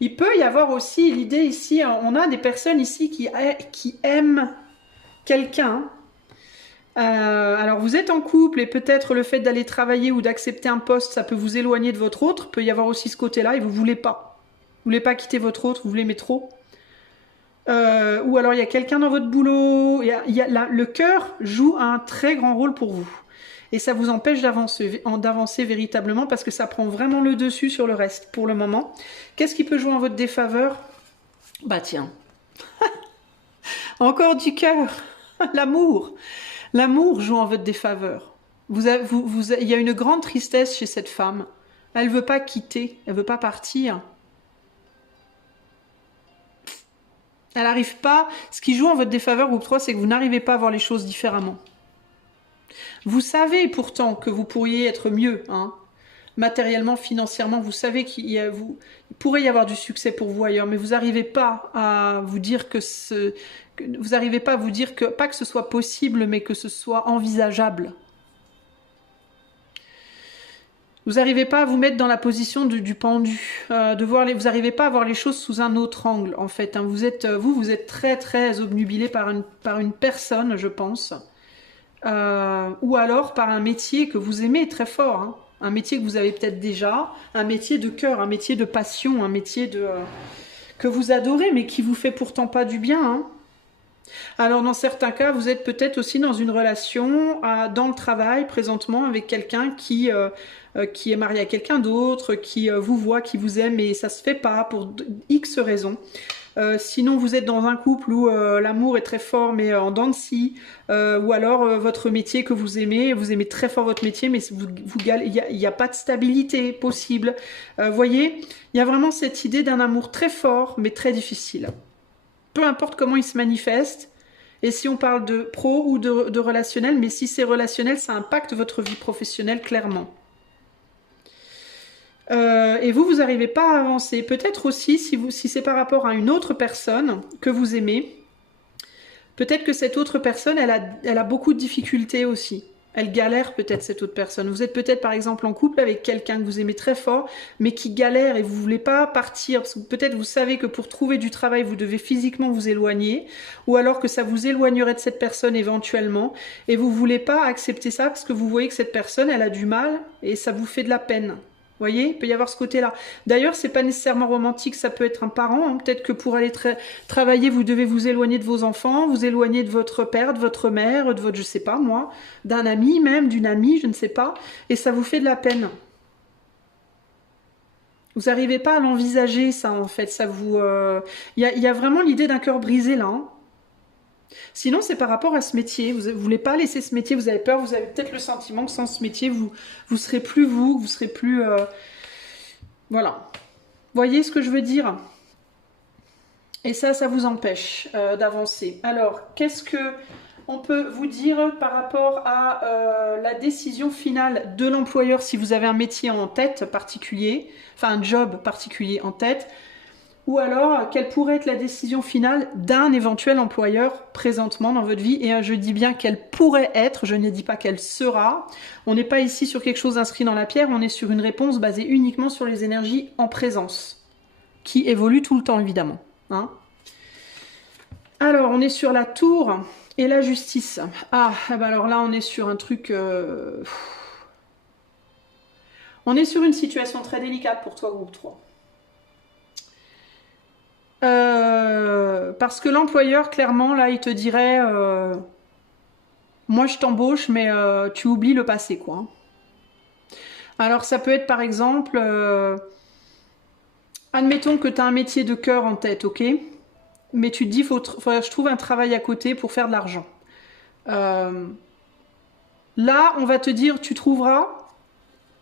Il peut y avoir aussi l'idée ici, on a des personnes ici qui aiment quelqu'un. Alors vous êtes en couple et peut-être le fait d'aller travailler ou d'accepter un poste, ça peut vous éloigner de votre autre. Il peut y avoir aussi ce côté-là et vous voulez pas. Vous voulez pas quitter votre autre, vous l'aimez trop. Ou alors il y a quelqu'un dans votre boulot, le cœur joue un très grand rôle pour vous. Et ça vous empêche d'avancer véritablement parce que ça prend vraiment le dessus sur le reste pour le moment. Qu'est-ce qui peut jouer en votre défaveur? Bah tiens, encore du cœur, l'amour. L'amour joue en votre défaveur. Il y a une grande tristesse chez cette femme. Elle veut pas quitter, elle veut pas partir. Elle n'arrive pas. Ce qui joue en votre défaveur, groupe 3, c'est que vous n'arrivez pas à voir les choses différemment. Vous savez pourtant que vous pourriez être mieux, hein, matériellement, financièrement. Vous savez qu'il pourrait y avoir du succès pour vous ailleurs, mais vous n'arrivez pas à vous dire pas que ce soit possible, mais que ce soit envisageable. Vous n'arrivez pas à vous mettre dans la position du pendu, vous n'arrivez pas à voir les choses sous un autre angle, en fait. Hein. Vous êtes très, très obnubilé par une personne, je pense. Ou alors par un métier que vous aimez très fort. Hein. Un métier que vous avez peut-être déjà, un métier de cœur, un métier de passion, un métier que vous adorez, mais qui vous fait pourtant pas du bien. Hein. Alors dans certains cas, vous êtes peut-être aussi dans une relation dans le travail présentement avec quelqu'un qui est marié à quelqu'un d'autre, qui vous voit, qui vous aime, et ça se fait pas pour X raisons. Sinon, vous êtes dans un couple où l'amour est très fort, mais en dents de scie. Ou alors, votre métier que vous aimez très fort votre métier, mais il n'y a pas de stabilité possible. Voyez, il y a vraiment cette idée d'un amour très fort, mais très difficile. Peu importe comment il se manifeste. Et si on parle de pro ou de relationnel, mais si c'est relationnel, ça impacte votre vie professionnelle clairement. Et vous n'arrivez pas à avancer. Peut-être aussi, si c'est par rapport à une autre personne que vous aimez, peut-être que cette autre personne, elle a beaucoup de difficultés aussi. Elle galère peut-être, cette autre personne. Vous êtes peut-être par exemple en couple avec quelqu'un que vous aimez très fort, mais qui galère et vous voulez pas partir. Parce que peut-être vous savez que pour trouver du travail, vous devez physiquement vous éloigner, ou alors que ça vous éloignerait de cette personne éventuellement, et vous voulez pas accepter ça parce que vous voyez que cette personne, elle a du mal et ça vous fait de la peine. Vous voyez, il peut y avoir ce côté-là. D'ailleurs, c'est pas nécessairement romantique, ça peut être un parent. Hein. Peut-être que pour aller travailler, vous devez vous éloigner de vos enfants, vous éloigner de votre père, de votre mère, de votre, je sais pas moi, d'un ami même, d'une amie, je ne sais pas. Et ça vous fait de la peine. Vous n'arrivez pas à l'envisager, ça, en fait. Ça vous, y a vraiment l'idée d'un cœur brisé, là. Hein. Sinon, c'est par rapport à ce métier. Vous ne voulez pas laisser ce métier, vous avez peur, vous avez peut-être le sentiment que sans ce métier, vous serez plus vous serez plus... Voilà. Voyez ce que je veux dire? Et ça vous empêche d'avancer. Alors, qu'est-ce que on peut vous dire par rapport à la décision finale de l'employeur si vous avez un métier en tête particulier, enfin un job particulier en tête, ou alors quelle pourrait être la décision finale d'un éventuel employeur présentement dans votre vie. Et je dis bien qu'elle pourrait être, je ne dis pas qu'elle sera. On n'est pas ici sur quelque chose inscrit dans la pierre, on est sur une réponse basée uniquement sur les énergies en présence, qui évoluent tout le temps évidemment. Hein. Alors, on est sur la tour et la justice. Ah, ben alors là, on est sur un truc... On est sur une situation très délicate pour toi, groupe 3. Parce que l'employeur, clairement, là, il te dirait moi, je t'embauche, mais tu oublies le passé, quoi. Alors, ça peut être, par exemple, admettons que tu as un métier de cœur en tête, ok? Mais tu te dis, faudrait que je trouve un travail à côté pour faire de l'argent. Là, on va te dire, tu trouveras,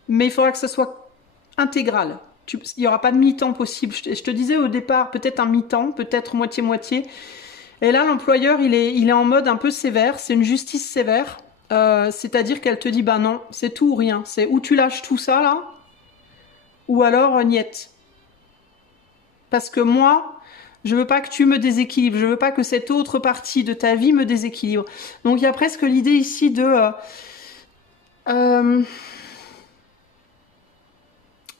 mais il faudra que ça soit intégral. Il n'y aura pas de mi-temps possible. Je te disais au départ, peut-être un mi-temps, peut-être moitié-moitié. Et là, l'employeur, il est en mode un peu sévère. C'est une justice sévère. C'est-à-dire qu'elle te dit, bah non, c'est tout ou rien. C'est où tu lâches tout ça, là, ou alors niette. Parce que moi, je veux pas que tu me déséquilibres. Je veux pas que cette autre partie de ta vie me déséquilibre. Donc, il y a presque l'idée ici de...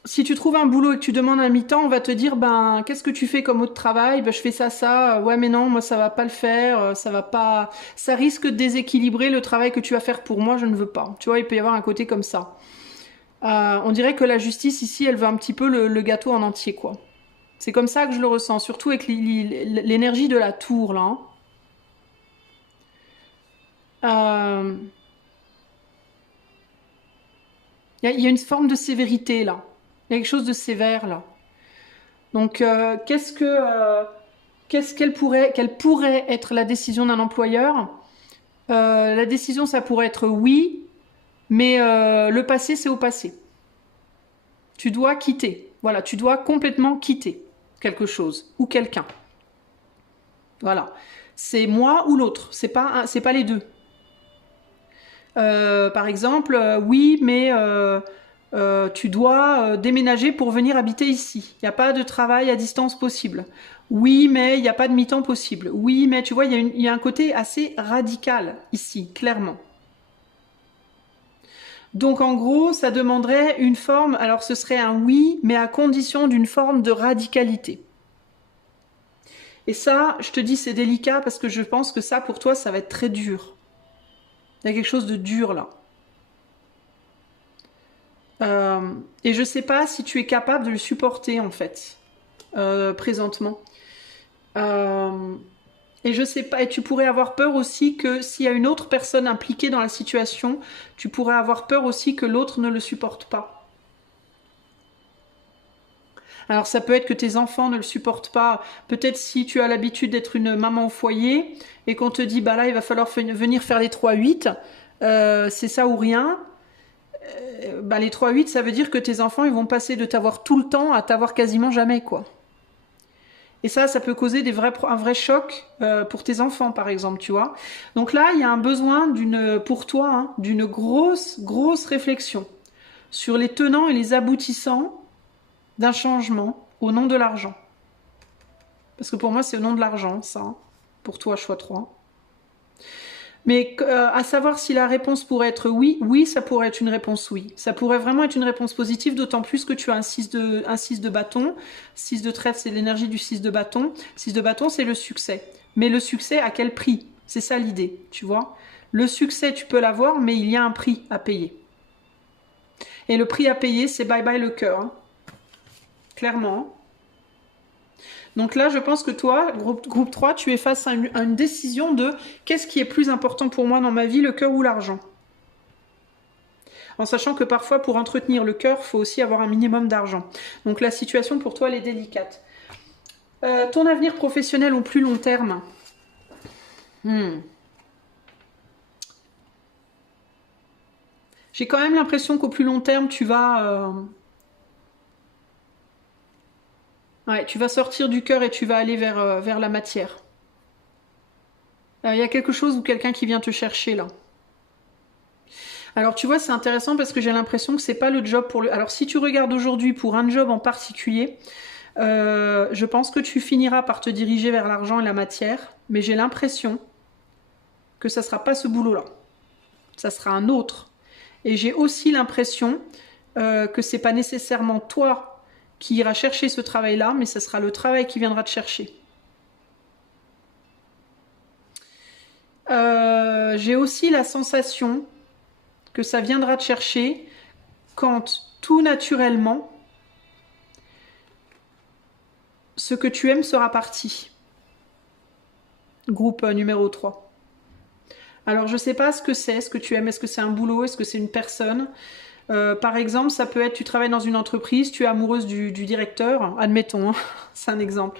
si tu trouves un boulot et que tu demandes un mi-temps, on va te dire, ben, qu'est-ce que tu fais comme autre travail? Ben, je fais ça. Ouais, mais non, moi, ça va pas le faire. Ça va pas. Ça risque de déséquilibrer le travail que tu vas faire pour moi. Je ne veux pas. Tu vois, il peut y avoir un côté comme ça. On dirait que la justice ici, elle veut un petit peu le gâteau en entier, quoi. C'est comme ça que je le ressens, surtout avec l'énergie de la tour, là. Il y a une forme de sévérité, là. Il y a quelque chose de sévère, là. Donc, quelle pourrait être la décision d'un employeur? La décision, ça pourrait être oui, mais le passé, c'est au passé. Tu dois quitter. Voilà, tu dois complètement quitter quelque chose ou quelqu'un. Voilà. C'est moi ou l'autre. C'est pas les deux. Par exemple, oui, mais tu dois déménager pour venir habiter ici. Il n'y a pas de travail à distance possible. Oui, mais il n'y a pas de mi-temps possible. Oui, mais tu vois, il y a un côté assez radical ici, clairement. Donc en gros, ça demanderait une forme, alors ce serait un oui, mais à condition d'une forme de radicalité. Et ça, je te dis, c'est délicat parce que je pense que ça, pour toi, ça va être très dur. Il y a quelque chose de dur là. Et je sais pas si tu es capable de le supporter en fait, présentement. Et je sais pas, et tu pourrais avoir peur aussi que s'il y a une autre personne impliquée dans la situation, tu pourrais avoir peur aussi que l'autre ne le supporte pas. Alors ça peut être que tes enfants ne le supportent pas. Peut-être si tu as l'habitude d'être une maman au foyer et qu'on te dit bah là il va falloir venir faire les 3-8, c'est ça ou rien. Bah les 3-8 ça veut dire que tes enfants ils vont passer de t'avoir tout le temps à t'avoir quasiment jamais quoi. Et ça peut causer un vrai choc pour tes enfants, par exemple, tu vois. Donc là, il y a un besoin pour toi, hein, d'une grosse réflexion sur les tenants et les aboutissants d'un changement au nom de l'argent. Parce que pour moi, c'est au nom de l'argent, ça. Hein. Pour toi, choix 3. Mais à savoir si la réponse pourrait être oui, oui, ça pourrait être une réponse oui. Ça pourrait vraiment être une réponse positive, d'autant plus que tu as un 6 de bâton. 6 de trèfle, c'est l'énergie du 6 de bâton. 6 de bâton, c'est le succès. Mais le succès, à quel prix? C'est ça l'idée, tu vois. Le succès, tu peux l'avoir, mais il y a un prix à payer. Et le prix à payer, c'est bye bye le cœur. Hein. Clairement. Donc là, je pense que toi, groupe 3, tu es face à une décision de qu'est-ce qui est plus important pour moi dans ma vie, le cœur ou l'argent. En sachant que parfois, pour entretenir le cœur, il faut aussi avoir un minimum d'argent. Donc la situation pour toi, elle est délicate. Ton avenir professionnel au plus long terme. J'ai quand même l'impression qu'au plus long terme, tu vas... Ouais, tu vas sortir du cœur et tu vas aller vers la matière. Il y a quelque chose ou quelqu'un qui vient te chercher là. Alors tu vois, c'est intéressant parce que j'ai l'impression que c'est pas le job pour le... Alors si tu regardes aujourd'hui pour un job en particulier, je pense que tu finiras par te diriger vers l'argent et la matière, mais j'ai l'impression que ça sera pas ce boulot-là. Ça sera un autre. Et j'ai aussi l'impression que c'est pas nécessairement toi qui ira chercher ce travail-là, mais ce sera le travail qui viendra te chercher. J'ai aussi la sensation que ça viendra te chercher quand tout naturellement, ce que tu aimes sera parti. Groupe numéro 3. Alors je sais pas ce que tu aimes, est-ce que c'est un boulot, est-ce que c'est une personne. Par exemple, ça peut être, tu travailles dans une entreprise, tu es amoureuse du directeur, admettons, hein, c'est un exemple.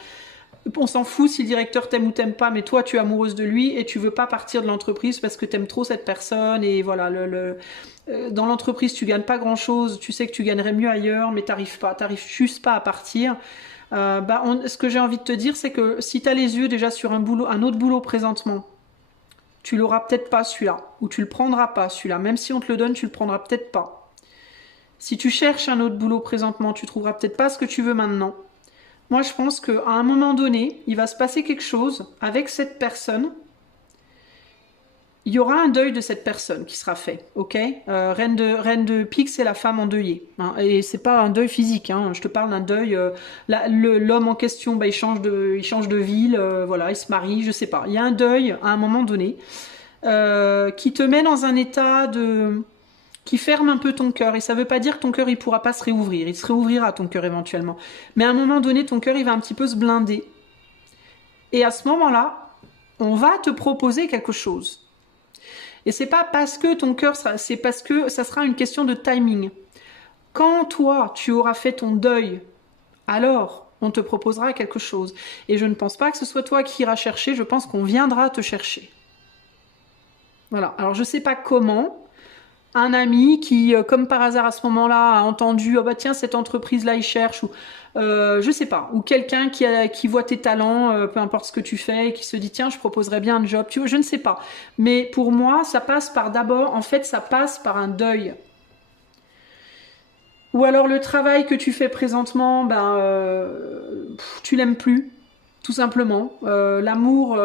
On s'en fout si le directeur t'aime ou t'aime pas, mais toi tu es amoureuse de lui et tu veux pas partir de l'entreprise parce que t'aimes trop cette personne et voilà, dans l'entreprise tu gagnes pas grand chose, tu sais que tu gagnerais mieux ailleurs, mais t'arrives juste pas à partir. Ce que j'ai envie de te dire, c'est que si tu as les yeux déjà sur un autre boulot présentement, tu l'auras peut-être pas celui-là, ou tu le prendras pas celui-là, même si on te le donne, tu le prendras peut-être pas. Si tu cherches un autre boulot présentement, tu trouveras peut-être pas ce que tu veux maintenant. Moi, je pense qu'à un moment donné, il va se passer quelque chose avec cette personne. Il y aura un deuil de cette personne qui sera fait, ok. Reine de pique, c'est la femme endeuillée, hein, et c'est pas un deuil physique. Hein, je te parle d'un deuil. L'homme en question, il change de ville, voilà, il se marie, je sais pas. Il y a un deuil à un moment donné qui te met dans un état qui ferme un peu ton cœur. Et ça veut pas dire que ton cœur il pourra pas se réouvrir. Il se réouvrira ton cœur éventuellement. Mais à un moment donné, ton cœur il va un petit peu se blinder. Et à ce moment-là, on va te proposer quelque chose. Et c'est pas parce que ton cœur, c'est parce que ça sera une question de timing. Quand toi, tu auras fait ton deuil, alors on te proposera quelque chose. Et je ne pense pas que ce soit toi qui iras chercher, je pense qu'on viendra te chercher. Voilà. Alors je sais pas comment. Un ami qui, comme par hasard à ce moment-là, a entendu oh bah tiens cette entreprise-là il cherche, ou je sais pas, ou quelqu'un qui voit tes talents, peu importe ce que tu fais, et qui se dit tiens je proposerais bien un job, tu vois, je ne sais pas. Mais pour moi ça passe par ça passe par un deuil. Ou alors le travail que tu fais présentement, tu l'aimes plus. Tout simplement. L'amour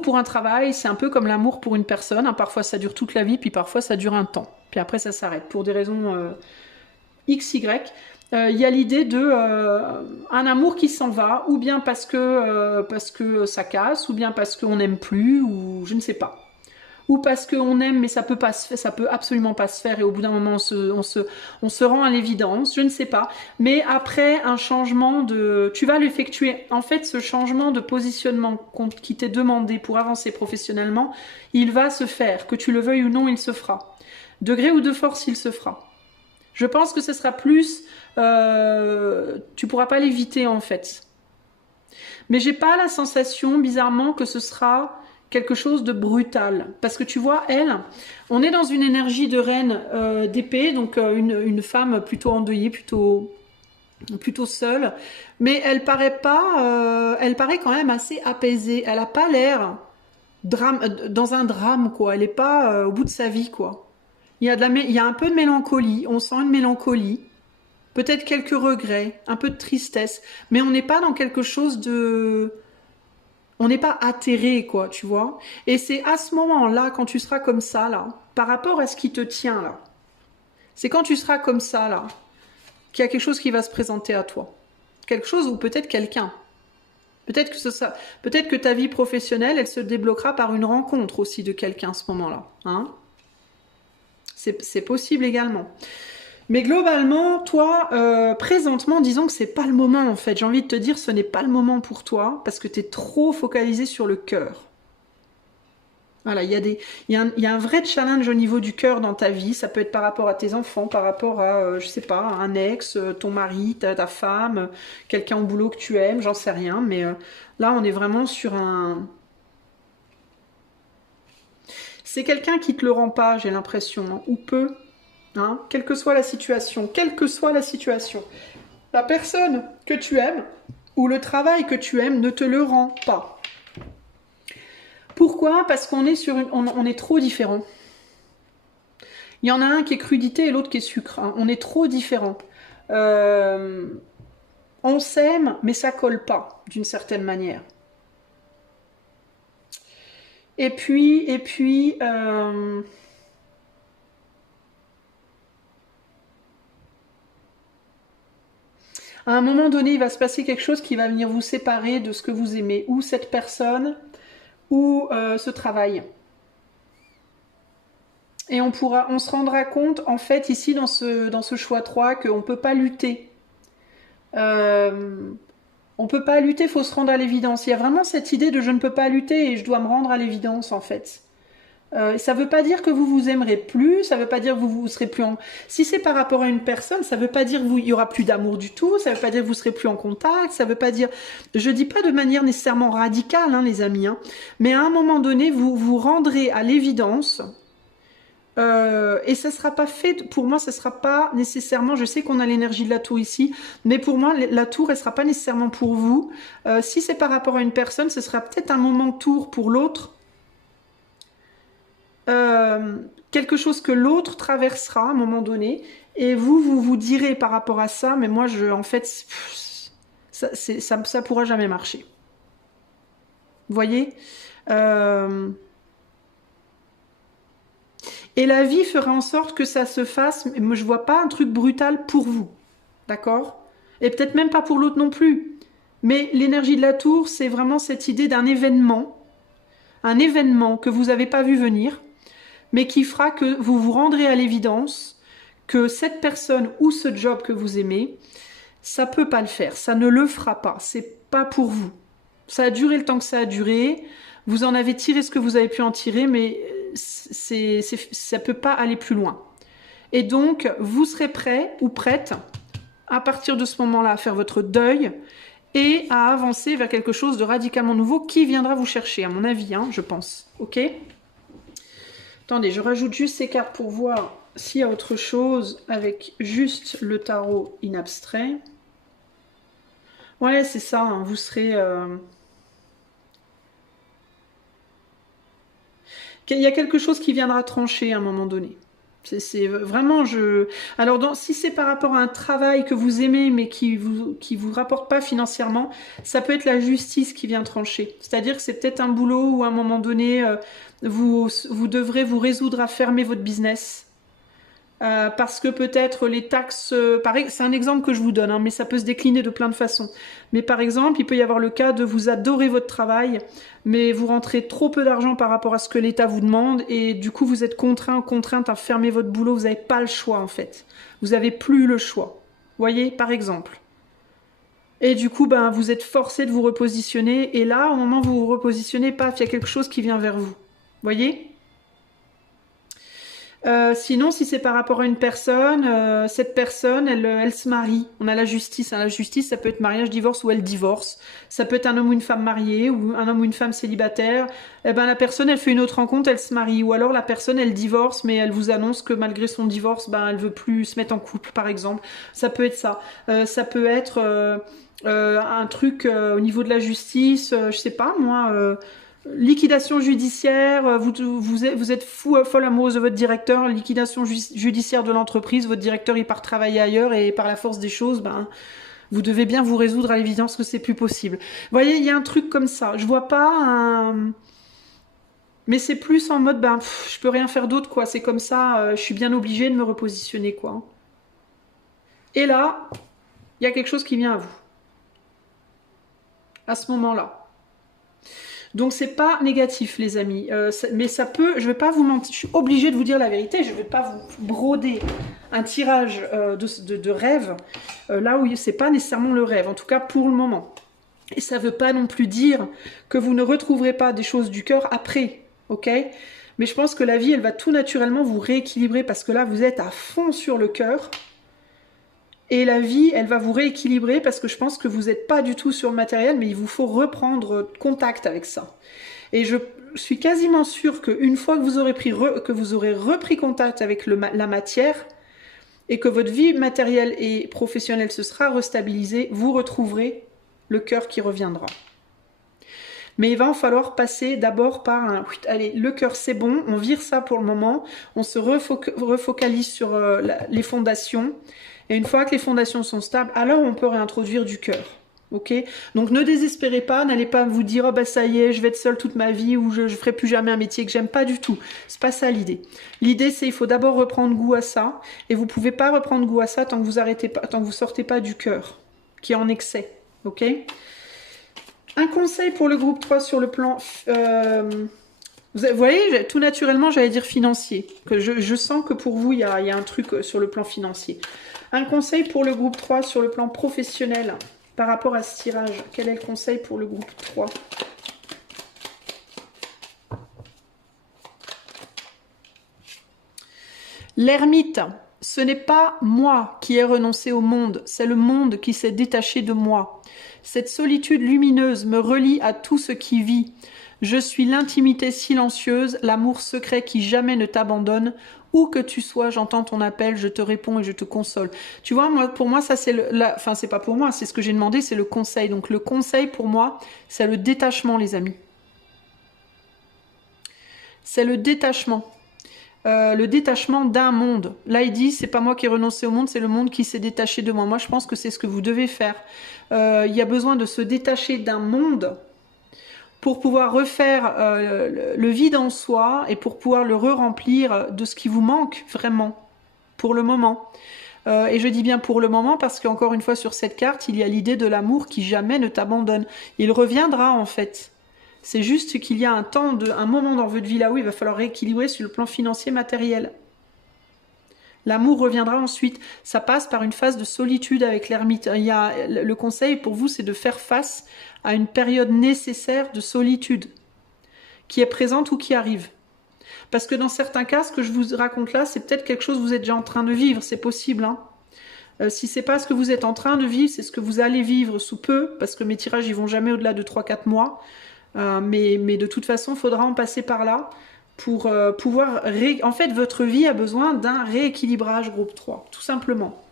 pour un travail, c'est un peu comme l'amour pour une personne. Hein. Parfois, ça dure toute la vie, puis parfois, ça dure un temps. Puis après, ça s'arrête pour des raisons X, Y. Il y a l'idée de un amour qui s'en va, ou bien parce que ça casse, ou bien parce qu'on n'aime plus, ou je ne sais pas. Ou parce qu'on aime, mais ça peut absolument pas se faire, et au bout d'un moment, on se rend à l'évidence, je ne sais pas. Mais après un changement tu vas l'effectuer. En fait, ce changement de positionnement qui t'est demandé pour avancer professionnellement, il va se faire. Que tu le veuilles ou non, il se fera. De gré ou de force, il se fera. Je pense que ce sera plus tu pourras pas l'éviter en fait. Mais j'ai pas la sensation, bizarrement, que ce sera quelque chose de brutal. Parce que tu vois, elle, on est dans une énergie de reine d'épée, donc une femme plutôt endeuillée, plutôt seule. Mais elle paraît pas, elle paraît quand même assez apaisée. Elle a pas l'air dans un drame, quoi. Elle est pas au bout de sa vie, quoi. Il y a un peu de mélancolie, on sent une mélancolie. Peut-être quelques regrets, un peu de tristesse, mais on n'est pas dans quelque chose de... On n'est pas atterré, quoi, tu vois. Et c'est à ce moment-là, quand tu seras comme ça, là, par rapport à ce qui te tient, là, c'est quand tu seras comme ça, là, qu'il y a quelque chose qui va se présenter à toi. Quelque chose ou peut-être quelqu'un. Peut-être que ta vie professionnelle, elle se débloquera par une rencontre aussi de quelqu'un à ce moment-là. Hein, c'est possible également. Mais globalement, toi, présentement, disons que c'est pas le moment en fait. J'ai envie de te dire, ce n'est pas le moment pour toi parce que tu es trop focalisé sur le cœur. Voilà, il y a un vrai challenge au niveau du cœur dans ta vie. Ça peut être par rapport à tes enfants, par rapport à, je sais pas, un ex, ton mari, ta femme, quelqu'un au boulot que tu aimes, j'en sais rien. Mais là, on est vraiment sur un... C'est quelqu'un qui te le rend pas, j'ai l'impression, hein, ou peu. Hein, quelle que soit la situation, la personne que tu aimes ou le travail que tu aimes ne te le rend pas. Pourquoi? Parce qu'on est on est trop différents. Il y en a un qui est crudité et l'autre qui est sucre. Hein. On est trop différents. On s'aime, mais ça colle pas d'une certaine manière. Et puis, à un moment donné, il va se passer quelque chose qui va venir vous séparer de ce que vous aimez, ou cette personne, ou ce travail. Et on se rendra compte, en fait, ici, dans ce choix 3, qu'on ne peut pas lutter. On peut pas lutter, il faut se rendre à l'évidence. Il y a vraiment cette idée de je ne peux pas lutter et je dois me rendre à l'évidence, en fait. Ça veut pas dire que vous vous aimerez plus, ça veut pas dire que vous serez plus en... Si c'est par rapport à une personne, ça veut pas dire qu'il y aura plus d'amour du tout, ça veut pas dire que vous serez plus en contact, ça veut pas dire... Je dis pas de manière nécessairement radicale, hein, les amis, hein, mais à un moment donné, vous vous rendrez à l'évidence, et ça sera pas fait, pour moi, ça sera pas nécessairement, je sais qu'on a l'énergie de la tour ici, mais pour moi, la tour, elle sera pas nécessairement pour vous. Si c'est par rapport à une personne, ce sera peut-être un moment tour pour l'autre, quelque chose que l'autre traversera à un moment donné, et vous direz par rapport à ça, mais moi, en fait, ça pourra jamais marcher. Vous voyez et la vie fera en sorte que ça se fasse, mais je vois pas un truc brutal pour vous, d'accord? Et peut-être même pas pour l'autre non plus. Mais l'énergie de la tour, c'est vraiment cette idée d'un événement que vous n'avez pas vu venir, mais qui fera que vous vous rendrez à l'évidence que cette personne ou ce job que vous aimez, ça peut pas le faire, ça ne le fera pas, c'est pas pour vous. Ça a duré le temps que ça a duré, vous en avez tiré ce que vous avez pu en tirer, mais ça peut pas aller plus loin. Et donc, vous serez prêt ou prête à partir de ce moment-là à faire votre deuil et à avancer vers quelque chose de radicalement nouveau qui viendra vous chercher, à mon avis, hein, je pense. Ok ? Attendez, je rajoute juste ces cartes pour voir s'il y a autre chose avec juste le tarot in abstrait. Ouais, c'est ça, hein, vous serez... Il y a quelque chose qui viendra trancher à un moment donné. C'est vraiment... Alors, si c'est par rapport à un travail que vous aimez, mais qui vous rapporte pas financièrement, ça peut être la justice qui vient trancher. C'est-à-dire que c'est peut-être un boulot où, à un moment donné, vous devrez vous résoudre à fermer votre business. Parce que peut-être les taxes... c'est un exemple que je vous donne, hein, mais ça peut se décliner de plein de façons. Mais par exemple, il peut y avoir le cas de vous adorer votre travail, mais vous rentrez trop peu d'argent par rapport à ce que l'État vous demande, et du coup vous êtes contrainte à fermer votre boulot, vous n'avez pas le choix en fait. Vous n'avez plus le choix. Vous voyez, par exemple. Et du coup, vous êtes forcé de vous repositionner, et là, au moment où vous vous repositionnez, paf, il y a quelque chose qui vient vers vous. Vous voyez ? Sinon, si c'est par rapport à une personne, cette personne, elle se marie. On a la justice. Hein. La justice, ça peut être mariage, divorce ou elle divorce. Ça peut être un homme ou une femme mariée ou un homme ou une femme célibataire. Eh ben, la personne, elle fait une autre rencontre, elle se marie. Ou alors la personne, elle divorce, mais elle vous annonce que malgré son divorce, ben, elle veut plus se mettre en couple, par exemple. Ça peut être ça. Ça peut être un truc au niveau de la justice, je sais pas moi. Liquidation judiciaire, vous êtes folle amoureuse de votre directeur, liquidation judiciaire de l'entreprise, votre directeur il part travailler ailleurs et par la force des choses, ben, vous devez bien vous résoudre à l'évidence que c'est plus possible. Vous voyez, il y a un truc comme ça. Je vois pas un... Mais c'est plus en mode, ben, je peux rien faire d'autre, quoi. C'est comme ça, je suis bien obligée de me repositionner, quoi. Et là, il y a quelque chose qui vient à vous. À ce moment-là. Donc c'est pas négatif les amis, mais ça peut, je vais pas vous mentir, je suis obligée de vous dire la vérité, je vais pas vous broder un tirage de rêve, là où c'est pas nécessairement le rêve, en tout cas pour le moment. Et ça veut pas non plus dire que vous ne retrouverez pas des choses du cœur après, ok? Mais je pense que la vie, elle va tout naturellement vous rééquilibrer parce que là, vous êtes à fond sur le cœur. Et la vie, elle va vous rééquilibrer parce que je pense que vous n'êtes pas du tout sur le matériel, mais il vous faut reprendre contact avec ça. Et je suis quasiment sûre qu'une fois que vous aurez, repris contact avec la matière et que votre vie matérielle et professionnelle se sera restabilisée, vous retrouverez le cœur qui reviendra. Mais il va en falloir passer d'abord par un... Allez, le cœur c'est bon, on vire ça pour le moment, on se refocalise sur les fondations. Et une fois que les fondations sont stables, alors on peut réintroduire du cœur. Ok? Donc ne désespérez pas, n'allez pas vous dire oh bah ça y est, je vais être seule toute ma vie ou je ferai plus jamais un métier que j'aime, pas du tout. C'est pas ça l'idée. L'idée c'est il faut d'abord reprendre goût à ça et vous pouvez pas reprendre goût à ça tant que vous arrêtez pas, tant que vous sortez pas du cœur qui est en excès. Ok? Un conseil pour le groupe 3 sur le plan vous voyez, tout naturellement, j'allais dire financier. Que je sens que pour vous, il y a un truc sur le plan financier. Un conseil pour le groupe 3 sur le plan professionnel par rapport à ce tirage. Quel est le conseil pour le groupe 3? L'ermite, ce n'est pas moi qui ai renoncé au monde, c'est le monde qui s'est détaché de moi. Cette solitude lumineuse me relie à tout ce qui vit. Je suis l'intimité silencieuse, l'amour secret qui jamais ne t'abandonne. Où que tu sois, j'entends ton appel, je te réponds et je te console. Tu vois, moi, pour moi, ça c'est enfin, c'est pas pour moi, c'est ce que j'ai demandé, c'est le conseil. Donc le conseil pour moi, c'est le détachement, les amis. C'est le détachement. Le détachement d'un monde. Là, il dit, c'est pas moi qui ai renoncé au monde, c'est le monde qui s'est détaché de moi. Moi, je pense que c'est ce que vous devez faire. Il y a besoin de se détacher d'un monde pour pouvoir refaire le vide en soi et pour pouvoir le re-remplir de ce qui vous manque vraiment, pour le moment. Et je dis bien pour le moment parce qu'encore une fois sur cette carte, il y a l'idée de l'amour qui jamais ne t'abandonne. Il reviendra en fait. C'est juste qu'il y a un moment dans votre vie là où il va falloir rééquilibrer sur le plan financier matériel. L'amour reviendra ensuite. Ça passe par une phase de solitude avec l'ermite. Le conseil pour vous, c'est de faire face à une période nécessaire de solitude qui est présente ou qui arrive. Parce que dans certains cas, ce que je vous raconte là, c'est peut-être quelque chose que vous êtes déjà en train de vivre. C'est possible. Hein. Si c'est pas ce que vous êtes en train de vivre, c'est ce que vous allez vivre sous peu. Parce que mes tirages, ils vont jamais au-delà de 3-4 mois. Mais de toute façon, il faudra en passer par là pour pouvoir... En fait, votre vie a besoin d'un rééquilibrage groupe 3, tout simplement.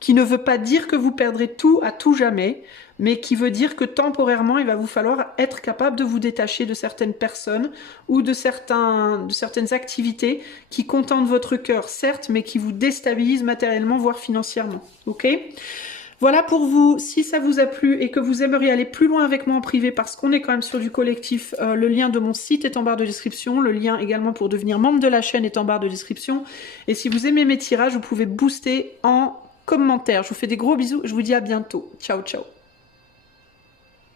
Qui ne veut pas dire que vous perdrez tout à tout jamais, mais qui veut dire que temporairement, il va vous falloir être capable de vous détacher de certaines personnes ou de certaines activités qui contentent votre cœur, certes, mais qui vous déstabilisent matériellement, voire financièrement. Ok ? Voilà pour vous, si ça vous a plu et que vous aimeriez aller plus loin avec moi en privé parce qu'on est quand même sur du collectif, le lien de mon site est en barre de description, le lien également pour devenir membre de la chaîne est en barre de description. Et si vous aimez mes tirages, vous pouvez booster en commentaire. Je vous fais des gros bisous, je vous dis à bientôt. Ciao, ciao.